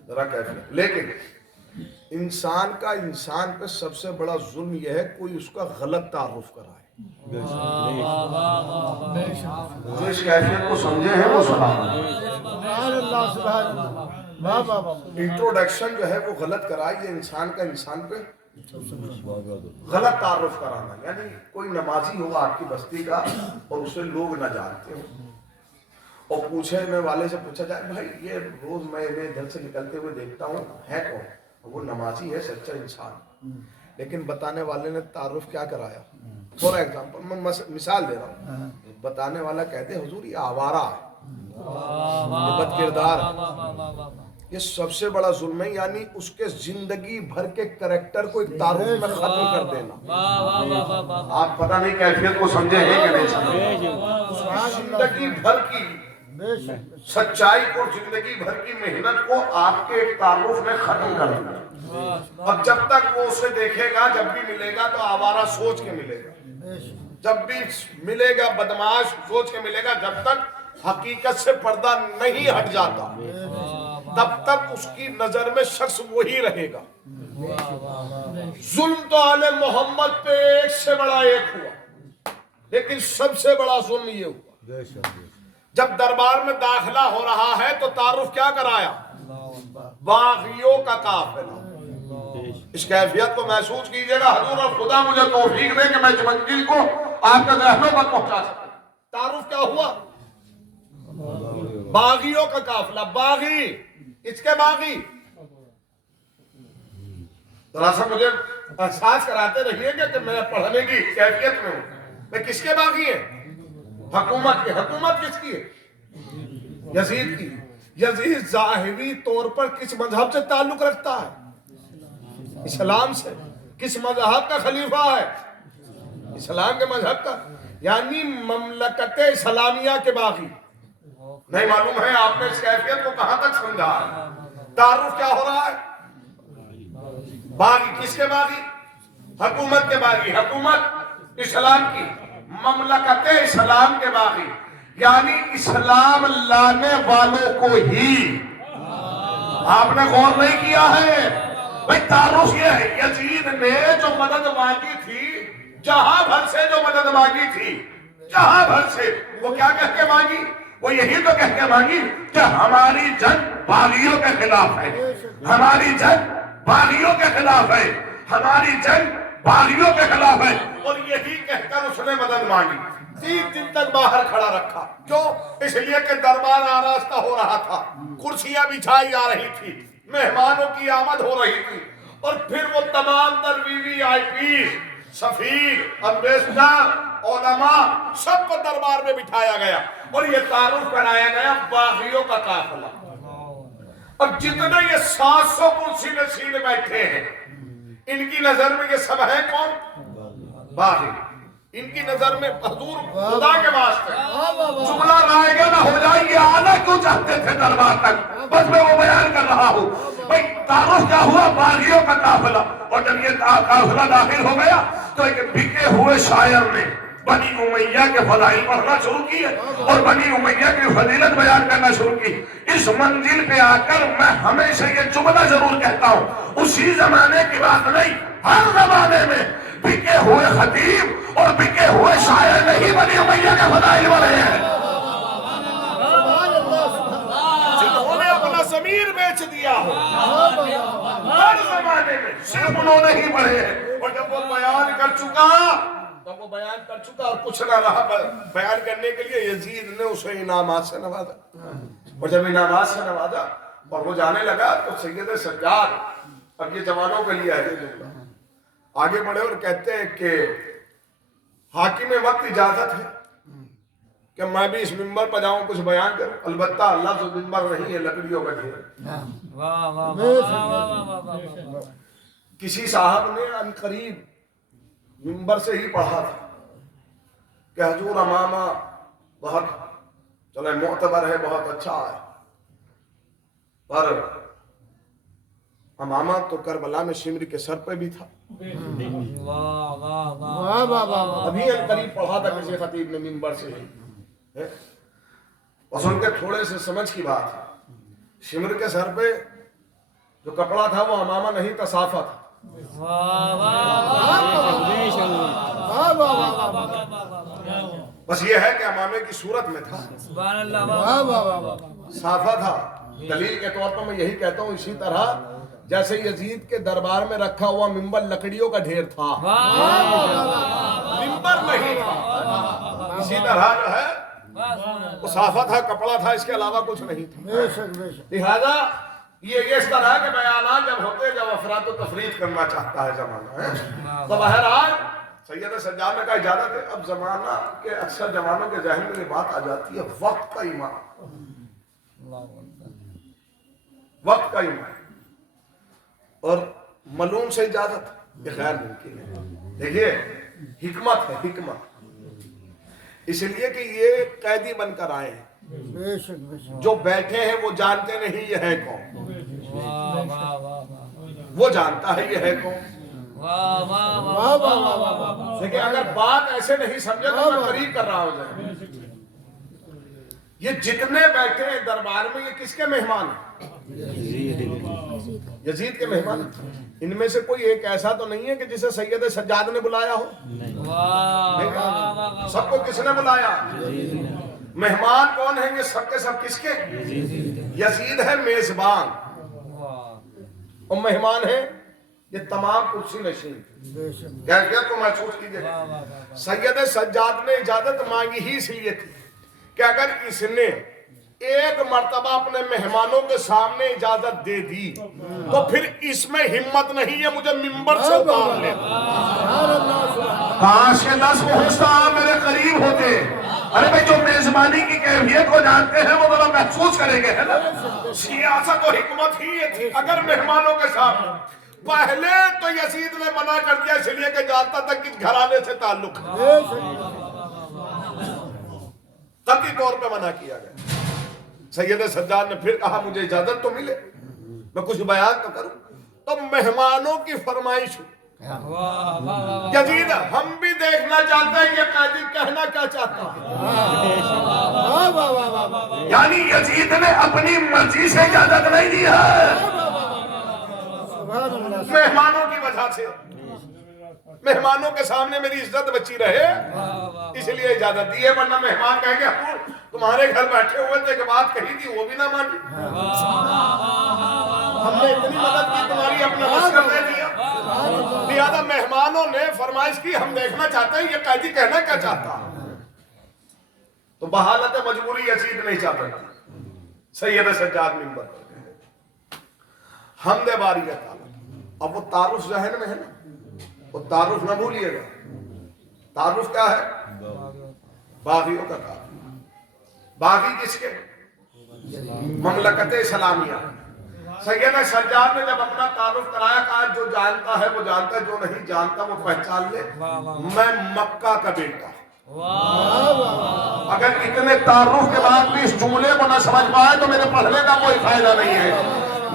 ذرا کیفیت. لیکن انسان کا انسان پہ سب سے بڑا ظلم یہ ہے کوئی اس کا غلط تعارف کرائے. جو اس کیفیت کو سمجھے ہیں وہ سلام. انٹروڈکشن جو ہے وہ غلط کرائے. یہ انسان کا انسان پہ غلط تعارف کرانا. یعنی کوئی نمازی ہوگا آپ کی بستی کا اور اسے لوگ نہ جانتے ہوں اور پوچھنے والے سے پوچھا جائے بھائی یہ روز میں ادھر سے نکلتے ہوئے دیکھتا ہوں ہے کون؟ وہ نمازی ہے, سچا انسان. لیکن بتانے والے نے تعارف کیا کرایا؟ فور ایگزامپل میں مثال دے رہا ہوں. بتانے والا کہتے ہیں حضور یہ آوارہ ہے, یہ بد کردار ہے. یہ سب سے بڑا ظلم ہے. یعنی اس کے زندگی بھر کے کریکٹر کو ایک تعارف میں ختم کر دینا. آپ پتہ نہیں کیفیت کو سمجھے ہیں کہ نہیں سمجھے. زندگی بھر کی سچائی کو, زندگی بھر کی محنت کو آپ کے ایک تعارف میں ختم کر دینا. اور جب تک وہ اسے دیکھے گا, جب بھی ملے گا تو آوارہ سوچ کے ملے گا, جب بھی ملے گا بدمعاش سوچ کے ملے گا. جب تک حقیقت سے پردہ نہیں ہٹ جاتا تب تک اس کی نظر میں شخص وہی رہے گا. ظلم تو آل محمد پہ ایک سے بڑا ایک ہوا, لیکن سب سے بڑا ظلم یہ ہوا جب دربار میں داخلہ ہو رہا ہے تو تعارف کیا کرایا؟ باغیوں کا قافلہ. اس کیفیت کو محسوس کیجئے گا. حضور اور خدا مجھے توفیق دے کہ میں اس منزل کو آپ کے ذہنوں تک پہنچا سکوں. تعارف کیا ہوا؟ باغیوں کا قافلہ. باغی کس کے باغی؟ ذرا سا مجھے احساس کراتے رہیے گا کہ میں پڑھنے کی کیفیت میں ہوں. میں کس کے باغی ہیں؟ حکومت کے. حکومت کس کی ہے؟ یزید کی. یزید ظاہری طور پر کس مذہب سے تعلق رکھتا ہے؟ اسلام سے. کس مذہب کا خلیفہ ہے؟ اسلام کے مذہب کا. یعنی مملکت اسلامیہ کے باغی. نہیں معلوم ہے آپ نے اس کیفیت کو کہاں تک سمجھا ہے؟ تعارف کیا ہو رہا ہے؟ باغی کس کے باغی؟ حکومت کے باغی. حکومت اسلام کی, مملکت اسلام کے باغی. یعنی اسلام لانے والوں کو ہی. آپ نے غور نہیں کیا ہے بھئی تعارف یہ ہے. یزید نے جو مدد مانگی تھی, جہاں بھر سے جو مدد مانگی تھی, جہاں بھر سے, وہ کیا کہہ کے مانگی؟ وہ یہی تو کہہ کے مانگی کہ ہماری جنگ باغیوں کے خلاف ہے, ہماری جنگ باغیوں کے خلاف ہے, ہماری جنگ باغیوں کے خلاف ہے. اور یہی کہہ کر اس نے مدد مانگی. 3 دن تک باہر کھڑا رکھا. کیوں؟ اس لیے کہ دربار آراستہ ہو رہا تھا, کرسیاں بچھائی جا رہی تھی, مہمانوں کی آمد ہو رہی تھی. اور پھر وہ تمام تر VIP, سفیر, امبیسڈر, علماء سب کو دربار میں بٹھایا گیا اور یہ تعارف کرایا گیا باغیوں کا قافلہ. اب جتنے یہ 700 کرسی نشین بیٹھے ہیں, ان کی نظر میں یہ سب ہے کون؟ باغی. ان کی نظر میں حضور خدا کے واسطے جملہ رائے گا نہ ہو جائے, یہ آنا کیوں چاہتے تھے دربار تک, بس میں وہ بیان کر رہا ہوں. بھئی تعارف کیا ہوا؟ باغیوں کا قافلہ. اور جب یہ قافلہ داخل ہو گیا تو ایک بکے ہوئے شاعر نے بنی امیہ کے فضائل پڑھنا شروع کی اور بنی امیہ کی فضیلت بیان کرنا شروع کی. اس منزل پہ آ کر میں ہمیشہ یہ جملہ ضرور کہتا ہوں, اسی زمانے کی بات نہیں, ہر زمانے میں بکے ہوئے خطیب اور بکے ہوئے شاعر نہیں بنی امیہ کے فضائل والے ہیں, جنہوں نے اپنا ضمیر بیچ دیا ہو. ہر زمانے میں صرف انہوں نے ہی پڑھے ہیں. اور جب وہ بیان کر چکا اور کچھ نہ رہا بیان کرنے کے لیے, یزید نے اسے انعامات سے نوازا. اور جب انعامات سے نوازا اور وہ جانے لگا تو سید سجاد, اب یہ جوانوں کے لیے ہے, آگے بڑھے اور کہتے ہیں کہ حاکم وقت اجازت ہے کہ میں بھی اس منبر پر جاؤں کچھ بیان کروں. البتہ اللہ تو منبر نہیں ہے, لکڑیوں کا ڈھیر. کسی صاحب نے ان قریب منبر سے ہی پڑھا تھا کہ حضور امامہ بہت چلے معتبر ہے, بہت اچھا ہے, پر امامہ تو کربلا میں شمر کے سر پہ بھی تھا. ابھی قریب پڑھا تھا کسی خطیب نے منبر سے، اور سن کے تھوڑے سے سمجھ کی بات ہے. شمر کے سر پہ جو کپڑا تھا وہ امامہ نہیں تھا، صافہ تھا. بس یہ ہے کہ امامے کی صورت میں تھا، صافہ تھا. دلیل کے طور پر میں یہی کہتا ہوں اسی طرح جیسے یزید کے دربار میں رکھا ہوا منبر لکڑیوں کا ڈھیر تھا، منبر نہیں تھا، اسی طرح جو ہے وہ صافہ تھا، کپڑا تھا، اس کے علاوہ کچھ نہیں تھا. لہذا یہ اس طرح کے بیانات جب ہوتے جب افراد و تفرید کرنا چاہتا ہے زمانہ، تو بہرحال سید سجاد نے کہا اجازت ہے. اب زمانہ کے اکثر زمانوں کے ذہن میں یہ بات آ جاتی ہے وقت کا ایمان، وقت کا ایمان اور ملوم سے اجازت یہ خیر ممکن ہے. دیکھیے حکمت ہے، حکمت اس لیے کہ یہ قیدی بن کر آئے ہیں، جو بیٹھے ہیں وہ جانتے نہیں یہ ہے کون، وہ جانتا ہے یہ ہے کون. لیکن اگر بات ایسے نہیں سمجھے تو میں قریب کر رہا ہوں. یہ جتنے بیٹھے ہیں دربار میں یہ کس کے مہمان ہیں؟ یزید کے مہمان. ان میں سے کوئی ایک ایسا تو نہیں ہے کہ جسے سید سجاد نے بلایا ہو؟ سب کو کس نے بلایا؟ مہمان کون ہیں یہ سب کے سب کس کے؟ یزید ہے میزبان، اور مہمان ہے یہ تمام کرسی نشین. کیفیت کو محسوس کیجئے. سید سجاد نے اجازت مانگی ہی اس لیے تھی کہ اگر اس نے ایک مرتبہ اپنے مہمانوں کے سامنے اجازت دے دی تو پھر اس میں ہمت نہیں ہے مجھے منبر سے اتار لے. کاش کے 10 پہنچتا میرے قریب ہوتے. ارے بھائی جو میزبانی کی کیفیت کو جانتے ہیں وہ ذرا محسوس کریں گے، ہے نا. سیاست و حکمت ہی یہ تھی. اگر مہمانوں کے سامنے پہلے تو یزید نے منع کر دیا اس لیے کہ جانتا تھا کہ گھرانے سے تعلق ہے، قطعی طور پہ منع کیا گیا. سید سجاد نے پھر کہا مجھے اجازت تو ملے میں کچھ بیان تو کروں. تو مہمانوں کی فرمائش ہوئی یزید ہم بھی دیکھنا چاہتے ہیں یہ قاضی کہنا کیا چاہتا ہے. یعنی یزید نے اپنی مرضی سے اجازت نہیں دی ہے، مہمانوں کی وجہ سے، مہمانوں کے سامنے میری عزت بچی رہے اس لیے اجازت دی ہے. ورنہ مہمان کہیں گے تمہارے گھر بیٹھے ہوئے تھے کہ بات کہی تھی وہ بھی نہ مانی، ہم نے اتنی مدد کی تمہاری اپنا مسکر دے دیا. لہذا مہمانوں نے فرمائش کی ہم دیکھنا چاہتے ہیں یہ قیدی کہنا کیا چاہتا ہے. تو بحالت مجبوری یزید نہیں چاہتا تھا. سید سجاد منبر پر گئے، حمد باری تعالیٰ. اب وہ تعارف ذہن میں ہے نا، وہ تعارف نہ بھولیے گا. تعارف کیا ہے؟ باغیوں کا تعارف. باغی کس کے؟ مملکت اسلامیہ. سید سجاد نے جب اپنا تعارف کرایا کہا جو جانتا ہے وہ جانتا ہے، جو نہیں جانتا وہ پہچان لے میں مکہ کا بیٹا. اگر اتنے تعارف کے بعد بھی اس جملے کو نہ سمجھ پائے تو میرے پڑھنے کا کوئی فائدہ نہیں ہے.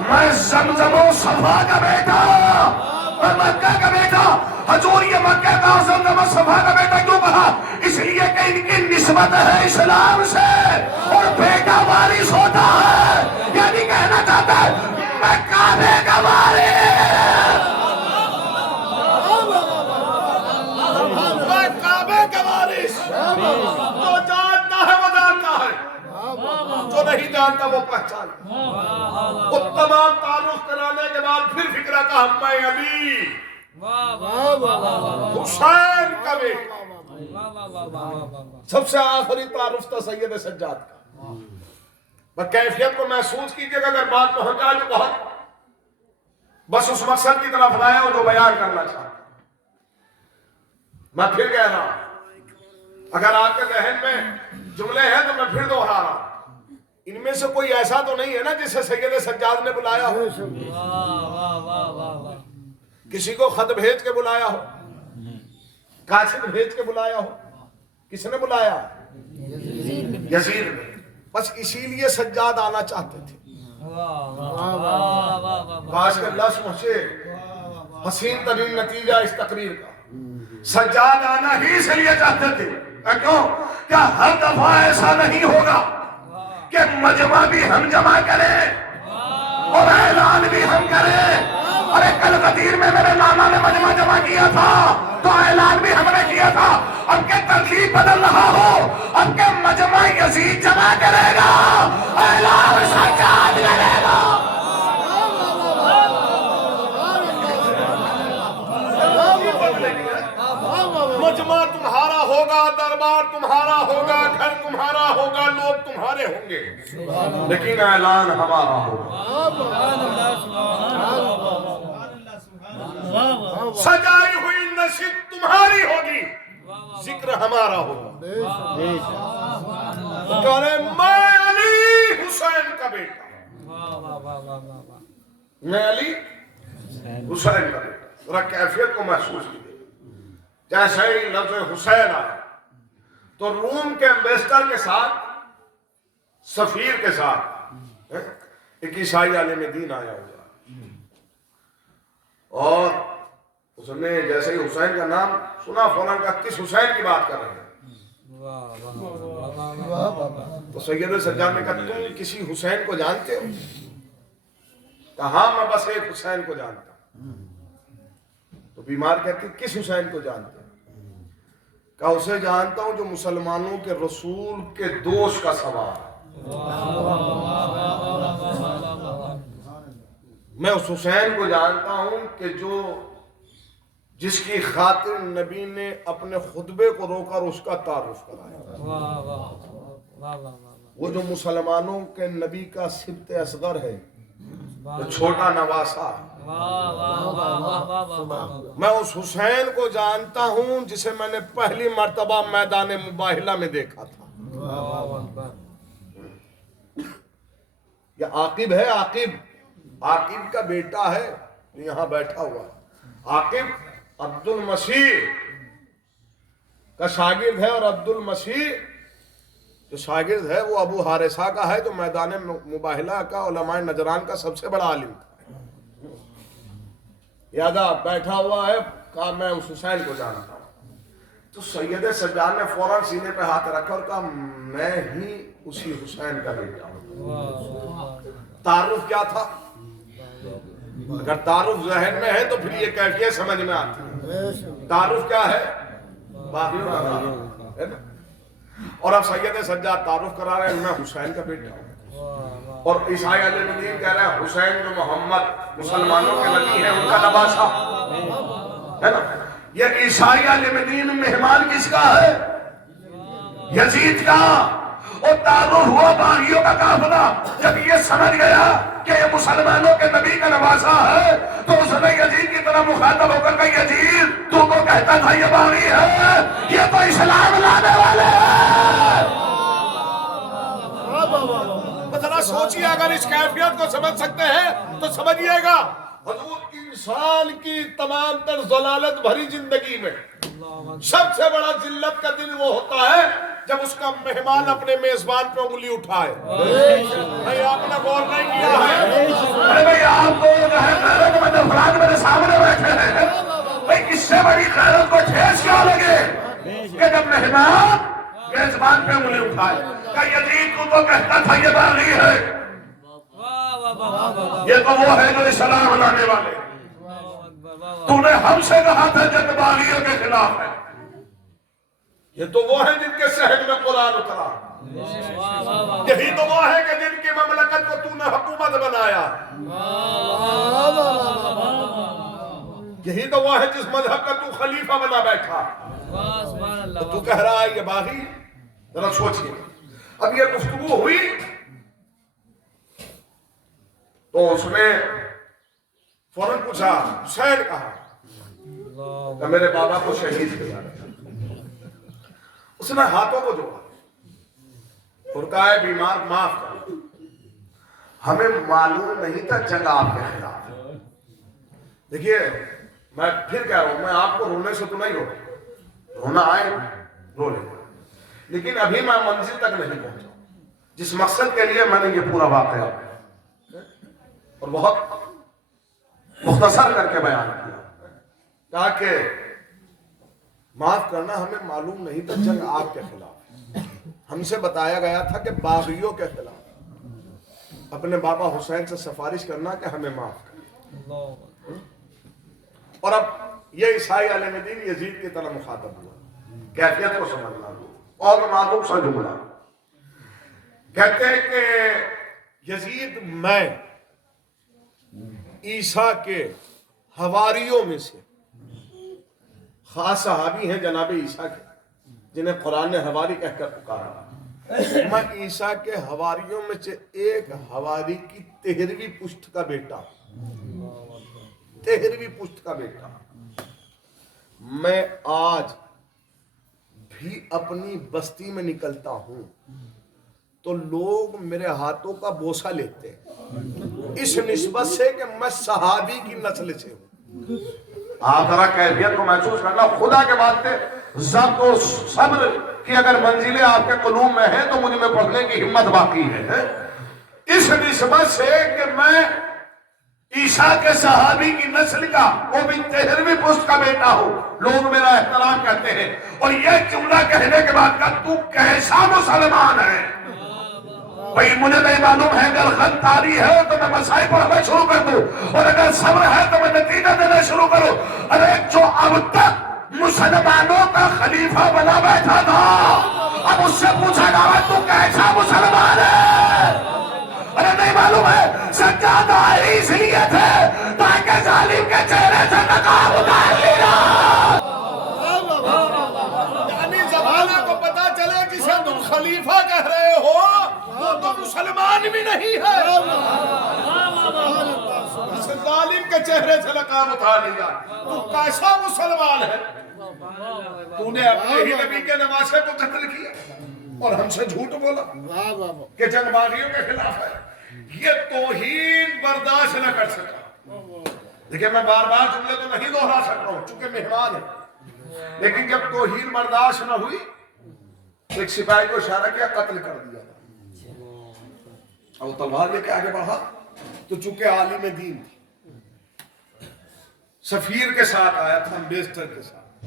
میں زمزم و صفا کا بیٹا، میں مکہ کا بیٹا. حضور یہ مکہ کا زمزم و صفا کا بیٹا کیوں کہا؟ اس لیے کہ ان کی نسبت ہے اسلام سے اور بیٹا وارث ہوتا ہے. یعنی کہنا چاہتا ہے میں کعبے کا وارث، میں کعبے کا وارث. جو جانتا ہے وہ جانتا ہے، جو نہیں جانتا وہ پہچان. وہ تمام تعارف کرانے کے بعد پھر فکرہ کہا میں علی حسین کا بیٹا. سب سے آخری تعارف تھا سید سجاد کا. میں کیفیت کو محسوس کیجئے گا. اگر بات پہنچ جائے تو بہت بس اس مقصد کی طرف لائے ہو جو بیان کرنا چاہتا. میں پھر کہہ رہا ہوں اگر آپ کے ذہن میں جملے ہیں تو میں پھر دوہرا رہا ہوں. ان میں سے کوئی ایسا تو نہیں ہے نا جسے سید سجاد نے بلایا ہو، کسی کو خط بھیج کے بلایا ہو، کاتب بھیج کے بلایا ہو. کس نے بلایا؟ یزید نے. بس اسی لیے سجاد آنا چاہتے تھے. کاش کے لفظ پہنچے حسین ترین نتیجہ اس تقریر کا. سجاد آنا ہی اس لیے چاہتے تھے. کیوں؟ کیا ہر دفعہ ایسا نہیں ہوگا کہ مجمع بھی ہم جمع کریں اور اعلان بھی ہم کریں. ارے کل غدیر میں میرے ماما نے مجمع جمع کیا تھا تو اعلان بھی ہم نے کیا تھا. اب کے ترتیب بدل رہا ہو, اب کے مجمع یزید جمع کرے گا, اعلان سجاد کرے گا. مجمع تمہارا ہوگا, دربار تمہارا ہوگا, گھر تمہارا ہوگا, لوگ تمہارے ہوں گے, لیکن اعلان ہمارا ہوگا. سجائی ہوئی نشید تمہاری ہوگی, ذکر ہمارا ہوگا. کہنے میں علی حسین کا بیٹا, میں علی حسین کا بیٹا. ذرا کیفیت کو محسوس کیجیے. جیسے ہی لفظ حسین آیا تو روم کے ایمبیسڈر کے ساتھ, سفیر کے ساتھ ایک عیسائی عالم دین آیا ہوا, اور اس نے جیسے ہی حسین کا نام سنا فوراً کا کس حسین کی بات کر رہے ہیں. تو سید سجاد نے کہا تم کسی حسین کو جانتے ہو؟ کہا میں بس ایک حسین کو جانتا ہوں. تو بیمار کہتے کس حسین کو جانتے ہیں؟ کہا اسے جانتا ہوں جو مسلمانوں کے رسول کے دوش کا سوار. میں اس حسین کو جانتا ہوں کہ جس کی خاطر نبی نے اپنے خطبے کو روکا اور اس کا تعارف کرایا. وہ جو مسلمانوں کے نبی کا سبط اصغر ہے, جو چھوٹا نواسا ہے. میں اس حسین کو جانتا ہوں جسے میں نے پہلی مرتبہ میدان مباہلہ میں دیکھا تھا. یہ عاقب ہے, عاقب کا بیٹا ہے, یہاں بیٹھا ہوا. عاقب عبد المسیح کا شاگرد ہے, اور عبد المسیح جو شاگرد ہے وہ ابو حارثہ کا ہے, جو میدان مباہلہ کا علماء نجران کا سب سے بڑا عالم تھا. یادا بیٹھا ہوا ہے, کہا میں اس حسین کو جانتا ہوں. تو سید سجاد نے فوراً سینے پہ ہاتھ رکھا اور کہا میں ہی اسی حسین کا بیٹا ہوں. تعارف کیا تھا؟ اگر تعارف ذہن میں ہے تو پھر یہ کیفیت سمجھ میں آتی ہے. تعارف کیا ہے؟ باغیوں کا تعارف ہے نا. اور اب سید سجاد تعارف کرا رہے ہیں میں حسین کا بیٹا ہوں, اور عیسائی علیہ الدین کہہ رہے ہیں حسین جو محمد مسلمانوں کے نبی ہیں ان کا نواسا ہے نا. یہ عیسائی علیہ الدین مہمان کس کا ہے؟ یزید کا. اور تعارف ہوا باغیوں کا قافلہ جب یہ سمجھ گیا کہ یہ مسلمانوں کے نبی کا نواسا ہے تو اس نے یزید کی طرح مخاطب ہو کر کہ یزید تو کو کہتا تھا یہ باغی ہے, یہ تو اسلام لانے والے ہیں. ذرا سوچیے, اگر اس کیفیت کو سمجھ سکتے ہیں تو سمجھیے گا حضور انسان کی تمام تر ضلالت بھری زندگی میں سب سے بڑا ذلت کا دن وہ ہوتا ہے جب اس کا مہمان اپنے میزبان پہ انگلی اٹھائے. بھائی آپ نے غور نہیں کیا ہے؟ ارے بھائی آپ کو جو ہے غیرت مند افراد میرے سامنے بیٹھے ہیں, بھائی اس سے بڑی غیرت کو ٹھیس کیا لگے کہ جب مہمان میزبان پہ انگلی اٹھائے. کہ یزید تو کہتا تھا یہ باغی ہے, یہ تو وہ ہے جو اسلام لانے والے. تو نے ہم سے کہا تھا جنگ باغیوں کے خلاف ہے, یہ تو وہ ہیں جن کے صحن میں قرآن اترا. یہی تو وہ ہے کہ جن کی مملکت کو تو نے حکومت بنایا. یہی تو وہ ہے جس مذہب کا تو خلیفہ بنا بیٹھا. تو کہہ رہا ہے یہ باغی. ذرا سوچئے, اب یہ گفتگو ہوئی تو اس نے فوراً پوچھا حسین کہا, کہ میرے بابا کو شہید کیا. اس نے ہاتھوں کو جوڑا اور کہا ہے بیمار معاف کر, ہمیں معلوم نہیں تھا جنگ آپ کے خلاف. دیکھیے میں پھر کہہ رہا ہوں, میں آپ کو رونے سے تو نہیں رو, رونا آئے رو لیں, لیکن ابھی میں منزل تک نہیں پہنچا جس مقصد کے لیے میں نے یہ پورا واقعہ. اور بہت مختصر کر کے بیان کیا، تاکہ معاف کرنا ہمیں معلوم نہیں تھا جنگ آپ کے خلاف، ہم سے بتایا گیا تھا کہ باغیوں کے خلاف اپنے بابا حسین سے سفارش کرنا کہ ہمیں معاف کریں۔ اور اب یہ عیسائی عالم دین یزید کی طرح مخاطب ہوا، کیفیت کو سمجھنا ہوا اور معلوم سا جملہ کہتے ہیں کہ یزید میں عیسیٰ کے حواریوں میں سے، خاص صحابی ہیں جناب عیسیٰ کے جنہیں قرآن نے حواری کہہ کر پکارا، میں عیسیٰ کے حواریوں میں سے ایک حواری کی 13ویں پشت کا بیٹا، 13ویں پشت کا بیٹا، میں آج بھی اپنی بستی میں نکلتا ہوں تو لوگ میرے ہاتھوں کا بوسہ لیتے ہیں، اس نسبت سے کہ میں صحابی کی نسل سے ہوں۔ آپ ذرا کیفیت کو محسوس کرنا، خدا کے واسطے ضبط اور صبر کی اگر منزلیں آپ کے قلوب میں ہیں تو مجھ میں پڑھنے کی ہمت باقی ہے۔ اس نسبت سے کہ میں عیسیٰ کے صحابی کی نسل کا، وہ بھی 13ویں پشت کا بیٹا ہوں، لوگ میرا احترام کرتے ہیں۔ اور یہ جملہ کہنے کے بعد کا تو کیسا مسلمان ہے؟ بھئی مجھے نہیں معلوم ہے، اگر خط تاری ہے تو میں مسائل پڑھنا شروع کر دوں، اور اگر صبر ہے تو میں نتیجہ دینا شروع کروں۔ ارے جو اب تک مسلمانوں کا خلیفہ بنا بیٹھا تھا، اب اس سے پوچھا جا رہا تو کیسا مسلمان ہے؟ ارے نہیں معلوم ہے، سجاد آئے اس لیے تھے تاکہ ظالم کے چہرے سے نقاب اتار لیا۔ یعنی زمانہ کو پتا چلے جسے تم خلیفہ کہہ رہے ہو وہ تو مسلمان بھی نہیں ہے، ظالم کے چہرے سے نقاب اتار لیا۔ تو کیسا مسلمان ہے؟ تو نے اپنے ہی نبی کے نواسے کو قتل کیا اور ہم سے جھوٹ بولا کہ جنگ باغیوں کے خلاف ہے۔ یہ توہین برداشت نہ کر سکا۔ دیکھیں میں بار بار جملے تو نہیں دوہرا سکتا ہوں چونکہ مہمان ہے، لیکن جب توہین برداشت نہ ہوئی ایک سپاہی کو اشارہ کیا، قتل کر دیا۔ اور تلوار لے کے آگے بڑھا تو چونکہ عالم دین تھی، سفیر کے ساتھ آیا تھا، امبیسڈر کے ساتھ،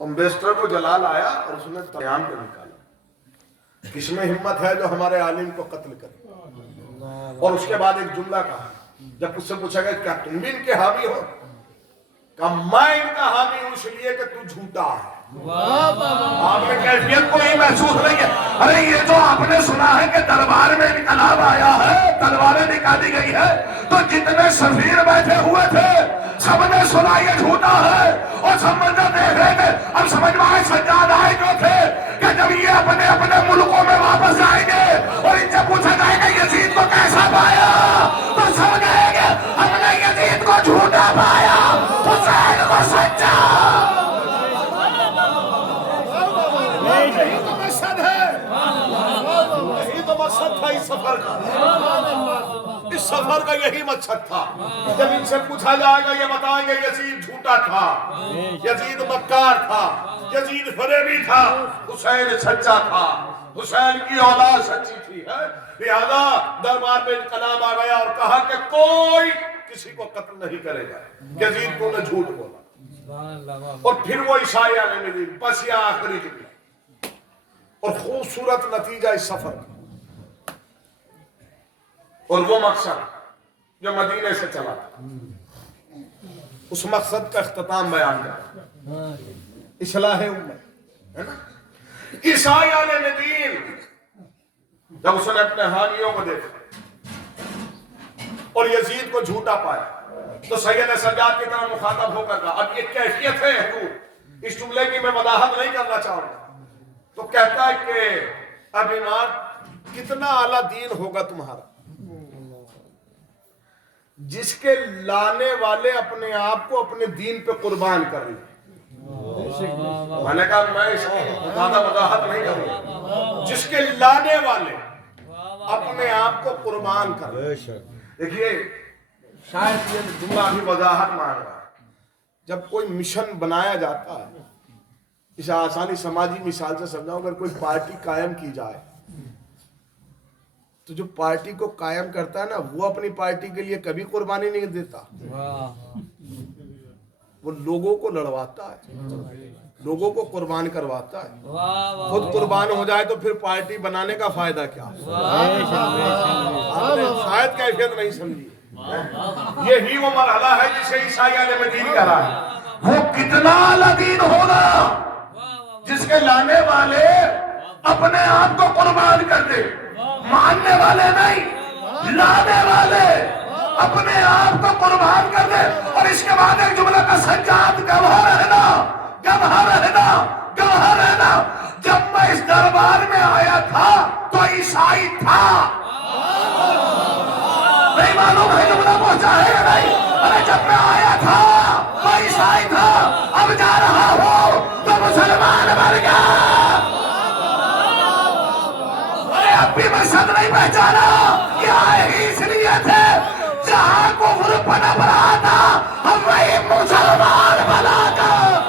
تو امبیسڈر کو جلال آیا اور اس نے پیام کو نکالا، کس میں ہمت ہے جو ہمارے عالم کو قتل کرے؟ اور اس کے بعد ایک جملہ کہا، جب اس سے پوچھا گیا کیا تم بھی ان کے حامی ہو؟ کہا میں ان کا حامی ہوں اس لیے کہ تو جھوٹا ہے۔ آپ نے کیفیت کو ہی محسوس نہیں ہے؟ ارے یہ جو آپ نے سنا ہے کہ دربار میں انقلاب آیا ہے، تلواریں نکالی گئی ہے، تو جتنے سفیر بیٹھے ہوئے تھے سب نے سنا یہ جھوٹا ہے اور سب منظر دیکھ رہے تھے۔ اب سمجھ میں آئے سجاد آئے جو تھے کہ جب یہ اپنے اپنے ملکوں میں واپس آئیں گے اور ان سے پوچھا جائے گا یزید کو کیسا پایا، تو سب کہیں گے ہم نے یزید کو جھوٹا پایا، حسین کو سچا۔ یہی تو مقصد ہے، یہی تو مقصد تھا اس سفر کا، اس سفر کا یہی مقصد تھا۔ جب ان سے پوچھا جائے گا یہ بتائیں گے یزید جھوٹا تھا، یزید مکار تھا، یزید فریبی تھا، حسین سچا تھا، حسین کی اولاد سچی تھی۔ لہذا دربار میں انقلاب آ گیا اور کہا کہ کوئی کسی کو قتل نہیں کرے گا، یزید کو نے جھوٹ بولا۔ اور پھر وہ عیسائی عالم دین، بس یہ آخری جملہ اور خوبصورت نتیجہ اس سفر کا اور وہ مقصد جو مدینے سے چلا تھا، اس مقصد کا اختتام بیان کرتا اصلاح امت ہے نا۔ عیسائی عالم دین جب اس نے اپنے حامیوں کو دیکھا اور یزید کو جھوٹا پایا تو سید سجاد کی طرح مخاطب ہو کر کہا، اب یہ کیفیت ہے حضور، اس جملے کی میں وضاحت نہیں کرنا چاہوں گا، تو کہتا ہے کہ اب ایمان کتنا اعلیٰ دین ہوگا تمہارا جس کے لانے والے اپنے آپ کو اپنے دین پہ قربان کر رہے ہیں۔ میں نے کہا میں اس کی زیادہ وضاحت نہیں کروں گا، جس کے لانے والے اپنے آپ کو قربان کر رہے ہیں۔ دیکھیے شاید یہ جملہ ابھی وضاحت مانگ رہا ہے، جب کوئی مشن بنایا جاتا ہے، اسے آسانی سماجی مثال سے سمجھاؤں، اگر کوئی پارٹی قائم کی جائے تو تو جو پارٹی کو قائم کرتا ہے نا وہ اپنی پارٹی کے لیے کبھی قربانی نہیں دیتا، وہ لوگوں کو لڑواتا ہے، لوگوں کو قربان کرواتا ہے۔ خود قربان ہو جائے تو پھر پارٹی بنانے کا فائدہ کیا؟ آپ نے شاید کیفیت نہیں سمجھی۔ یہی وہ مرحلہ ہے جسے عیسائی علیہ دین کہہ رہا ہے۔ وہ کتنا اعلیٰ دین ہوگا جس کے لانے والے اپنے آپ کو قربان کر دے، ماننے والے نہیں، لانے والے اپنے آپ کو قربان کر دے۔ اور اس کے بعد ایک جملہ کا سجاد گواہ رہنا، گواہ رہنا، گواہ رہنا، جب میں اس دربار میں آیا تھا تو عیسائی تھا۔ نہیں معلوم ہے جملہ پہنچا ہے یا نہیں؟ ارے جب میں آیا تھا تو عیسائی تھا، اب جا رہا ہوں تو مسلمان بن گیا۔ ارے اب بھی مرشد نہیں پہچانا، یہ آئے ہی اس لیے تھے جہاں کفر پنپ رہا تھا ہم وہی مسلمان بنا کر۔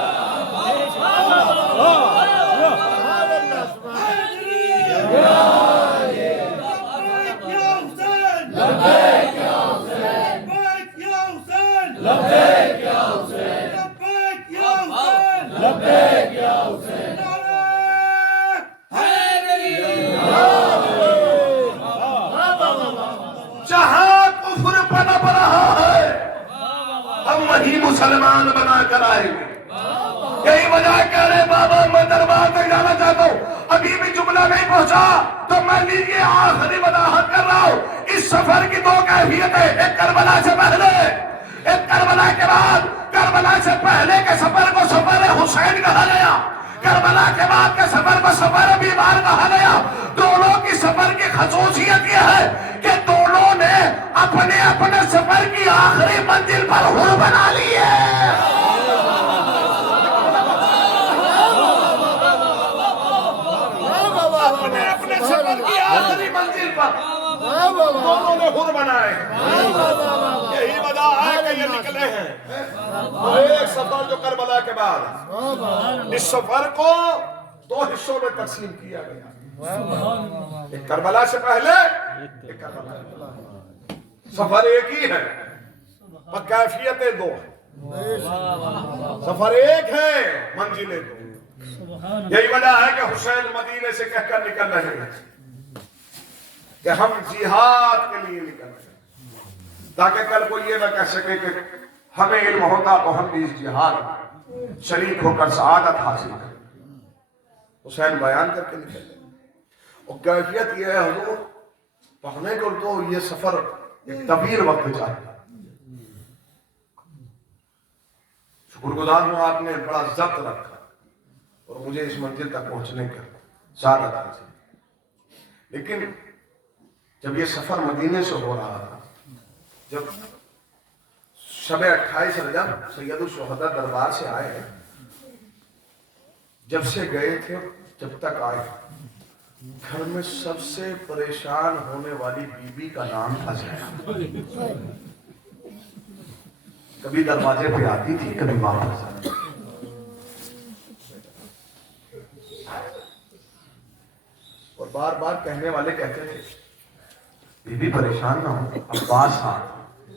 جہاں کفر پنپ رہا ہے ہم وہی مسلمان بنا کر آئیں گے۔ یہی وجہ کہہ رہے بابا میں دربار تک جانا چاہتا ہوں، ابھی بھی جملہ نہیں پہنچا تو میں لیجیے آخری وضاحت کر رہا ہوں۔ اس سفر کی دو کیفیتیں، ایک کربلا سے پہلے، ایک کربلا کے بعد۔ کربلا سے پہلے کے سفر کو سفر حسین کہا گیا، کربلا کے بعد کے سفر کو سفر بیمار کہا گیا۔ دونوں کی سفر کی خصوصیت یہ ہے کہ دونوں نے اپنے اپنے سفر کی آخری منزل پر حور بنا لی ہے۔ اپنے اپنے سفر کی آخری منزل پر دونوں نے حور بنائے۔ یہی وجہ ہے کہ یہ نکلے ہیں ایک سفر جو کربلا کے بعد۔ اس سفر کو دو حصوں میں تقسیم کیا گیا، ایک کربلا سے پہلے، ایک کربلا کے بعد۔ سفر ایک ہی ہے اور کیفیتیں دو ہیں۔ سفر ایک ہے، منزلیں دو۔ یہی وجہ ہے کہ حسین مدینے سے کہہ کر نکل رہے ہیں کہ ہم جہاد کے لیے نکل رہے ہیں، تاکہ کل کوئی یہ نہ کہہ سکے کہ ہمیں علم ہوتا تو ہم بھی اس جہاد میں شریک ہو کر سعادت حاصل کریں۔ حسین بیان کر کے نکل رہے ہیں۔ اور کیفیت یہ ہے حضور پڑھنے کو تو یہ سفر ایک طویل وقت چاہتا ہے۔ شکر گزار ہوں آپ نے بڑا ضبط رکھا اور مجھے اس منزل تک پہنچنے کا سعادت حاصل۔ لیکن جب یہ سفر مدینے سے ہو رہا تھا، جب شب 28 رجب سید الشہداء دربار سے آئے، جب سے گئے تھے جب تک آئے، گھر میں سب سے پریشان ہونے والی بی بی کا نام تھا زینب۔ کبھی دروازے پہ آتی تھی، کبھی واپس آتی تھی۔ اور بار بار کہنے والے کہتے تھے بی بی پریشان نہ ہو، عباس ساتھ،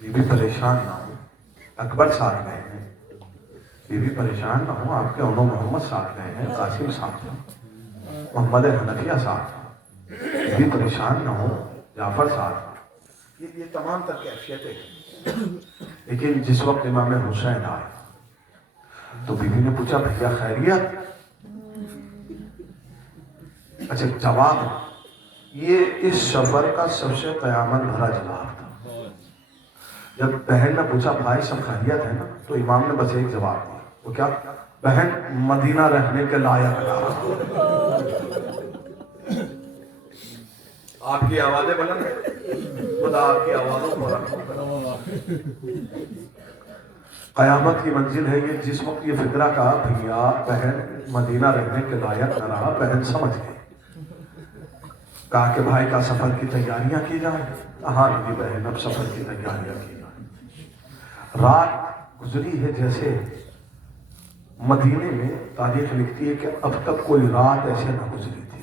بی بی پریشان نہ ہو، اکبر ساتھ گئے ہیں، بی بی پریشان نہ ہو، آپ کے انو محمد ساتھ گئے ہیں، قاسم ساتھ ہیں، محمد حنفیہ ساتھ ہیں، بی بی پریشان نہ ہو، جعفر ساتھ ہیں۔ یہ تمام تر کیفیتیں ہیں۔ لیکن جس وقت امام حسین آئے تو بی بی نے پوچھا بھیا خیریت؟ اچھا جواب، یہ اس سفر کا سب سے قیامت بھرا جواب تھا۔ جب بہن نے پوچھا بھائی سب خیریت ہے نا، تو امام نے بس ایک جواب دیا، وہ کیا؟ بہن مدینہ رہنے کے لائق رہا۔ آپ کی آوازیں بلند ہیں، خدا آپ کی آوازوں کو رکھو۔ قیامت کی منزل ہے یہ، جس وقت یہ فکرہ کہا بھیا بہن مدینہ رہنے کے لائق نہ رہا، بہن سمجھ گئی۔ کہا کہ بھائی کا سفر کی تیاریاں کی جائیں۔ ہاں میری بہن اب سفر کی تیاریاں کی جائیں۔ رات گزری ہے جیسے مدینے میں تاریخ لکھتی ہے کہ اب تک کوئی رات ایسے نہ گزری تھی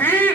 3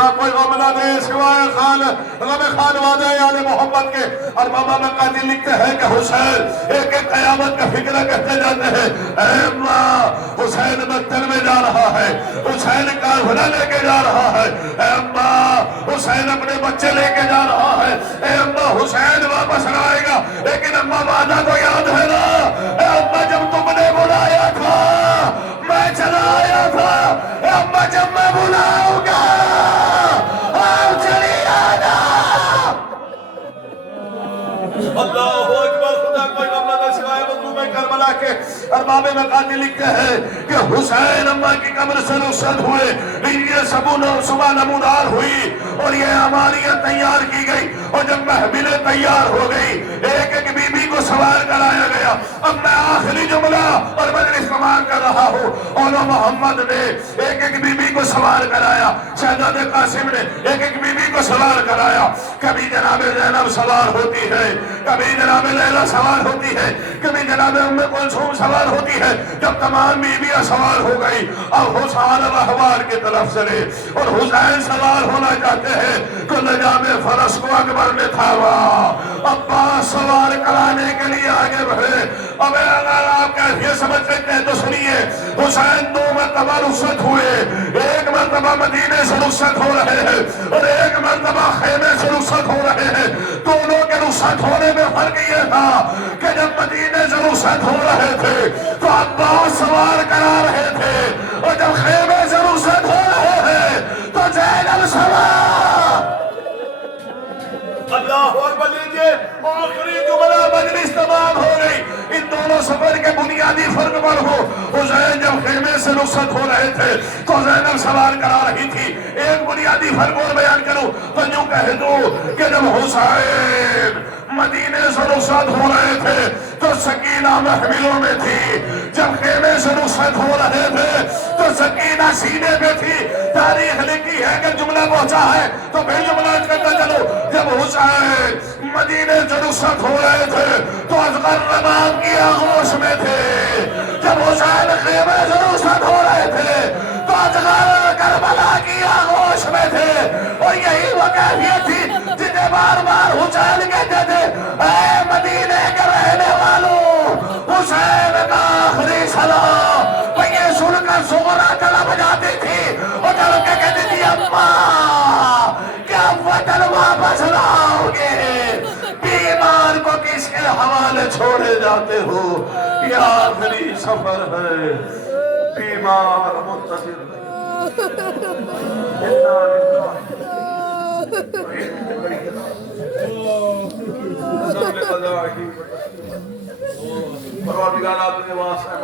خدا کوئی غم نہ دے سوائے غم خانوادہ آل محمد کے. اور بابا مقادیر لکھتے ہیں کہ حسین ایک ایک قیامت کا فکرہ کہتے جاتے ہیں اے اماں حسین مقتل میں جا رہا ہے, حسین کافلہ لے کے جا رہا ہے, اے اماں حسین اپنے بچے لے کے جا رہا ہے, اے اماں حسین واپس آئے گا. لیکن اماں وعدہ تو یاد ہے نا, اے اماں جب تم نے بلایا تھا میں چلا آیا تھا, اے اماں جب میں بلاؤں گا آپ چلی آنا. اللہ اکبر. خدا کوئی غم نہ دے سوائے مظلوم کربلا کے. ارباب مقادیر لکھتے ہیں کہ حسین اماں کی قبر سے رخصت ہوئے, یہ صبح نمودار ہوئی اور یہ عماریت تیار کی گئی, اور جب محفلیں تیار ہو گئی ایک ایک بی بی کو سوار کرایا گیا. اب میں آخری جملہ اور مجلس تمام کر رہا ہوں. اور محمد نے ایک ایک بی بی کو سوار کرایا, شہزاد قاسم نے ایک ایک بی بی کو سوار کرایا. کبھی جناب زینب سوار ہوتی ہے, کبھی جناب لیلا سوار ہوتی ہے, کبھی جناب ام کلثوم سوار ہوتی ہے. جب تمام بیویاں سوار ہو گئی اب حسین احوار کی طرف سے اور حسین سوار ہونا چاہتے ہیں تو نجام فرس کو اکبر نے تھاما, عباس سوار کرانے کے لیے آگے بڑھے. اب اگر آپ کیفیت سمجھ سکتے ہیں تو سنیے, حسین 2 مرتبہ رخصت ہوئے, ایک مرتبہ مدینے سے رخصت ہو رہے ہیں اور ایک مرتبہ خیمے سے رخصت ہو رہے ہیں. دونوں کے رخصت ہونے میں فرق یہ تھا کہ جب مدینے سے رخصت ہو رہے تھے تو عباس سوار کرا رہے تھے, اور جب خیمے سے رخصت ہو رہے ہیں تو زینب سوار. اللہ اکبر. لیجئے آخری جملہ مجلس تمام ہو گئی. ان دونوں سفر کے بنیادی فرق پر ہو, حسین جب خیمے سے رخصت ہو رہے تھے تو زینب سوار کرا رہی تھی. ایک بنیادی فرق اور بیان کروں تو یوں کہہ دوں کہ جب حسین مدینے سے رخصت ہو رہے تھے تو سکینہ محملوں میں تھی, جب خیمے سے رخصت ہو رہے تھے تو سکینہ سینے پہ تھی. تاریخ لکھی ہے کہ جملہ پہنچا ہے تو پھر جملہ کرتا چلو. جب حسین مدینے سے رخصت ہو رہے تھے تو اصغر رباب کی آغوش میں تھے, جب حسین خیمے سے رخصت ہو رہے تھے تو اصغر کربلا کی آغوش میں تھے. اور یہی وہ کیفیت تھی جنہیں بار بار حسین کہتے تھے اے مدینے کے رہنے والوں, حسین کا آخری سلام. یہ سن کر سغرا چلا بجاتی تھی اور چل کے کہتی تھی اماں کیا وطن واپس لاؤ گے, بیمار کو کس کے حوالے چھوڑے جاتے ہو, یہ آخری سفر ہے, بیمار منتظر پروردگار کے واسطے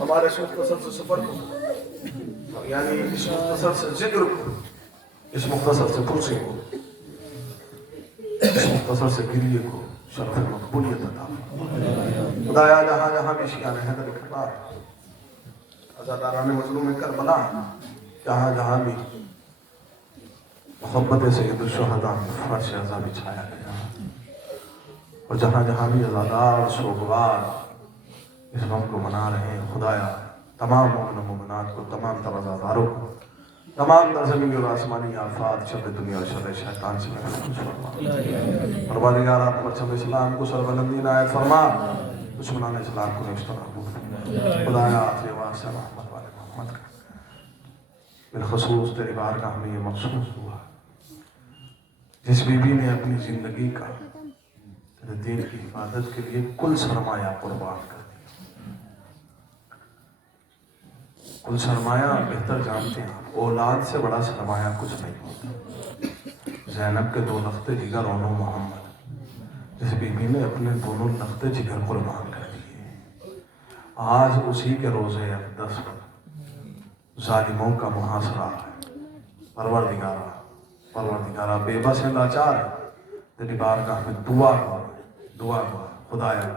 ہمارے اس مختصر سے سفر کو, یعنی اس مختصر سے ذکر کو, اس مختصر سے پرسی کو, اس مختصر سے گریے کو شرف مقبولیت عطا فرما. خدایا جہاں جہاں بھی شیعان حیدر اکبر عزاداران مظلوم کربلا جہاں جہاں بھی محبت سید الشہداء فرش عزا بچھایا گیا, اور جہاں جہاں بھی عزادار اور سوگوار اس غم کو منا رہے ہیں, خدایا تمام مومن و مومنات کو, تمام تر عزاداروں کو, تمام تر زمینی اور آسمانی آفات, شر دنیا اور شر شیطان سے محفوظ فرما. پروردگار آپ پرچم اسلام کو سربلندی عنایت فرما, دشمنان اسلام کو نشتہ نابود فرما. خدایا آخری واسطہ محمد والے محمد کا بالخصوص تیری بارگاہ میں یہ مخصوص ہوا جس بی بی نے اپنی زندگی کا تیرے دین کی حفاظت کے لیے کل سرمایہ قربان کر دیا. کل سرمایہ بہتر جانتے ہیں, اولاد سے بڑا سرمایہ کچھ نہیں ہوتا. زینب کے 2 لختے جگر اونو محمد, جس بی بی نے اپنے دونوں لختے جگر قربان کر دیے. آج اسی کے روزے اقدس پر ظالموں کا محاصرہ ہے. پروردگارہ بے بس ہے, لاچار ہے, تیری بارگاہ میں دعا ہوا خدایا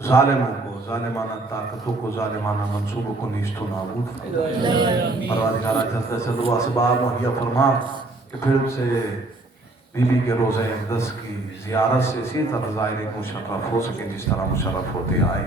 ظالموں کو, ظالمانہ طاقتوں کو, ظالمانہ منصوبوں کو نیست و نابود فرما. پروردگارہ جلد سے دعا سے باب مہیا فرما کہ پھر سے بی بی کے روزہ اقدس کی زیارت سے اسی طرح ظاہر مشرف ہو سکے جس طرح مشرف ہوتے آئے.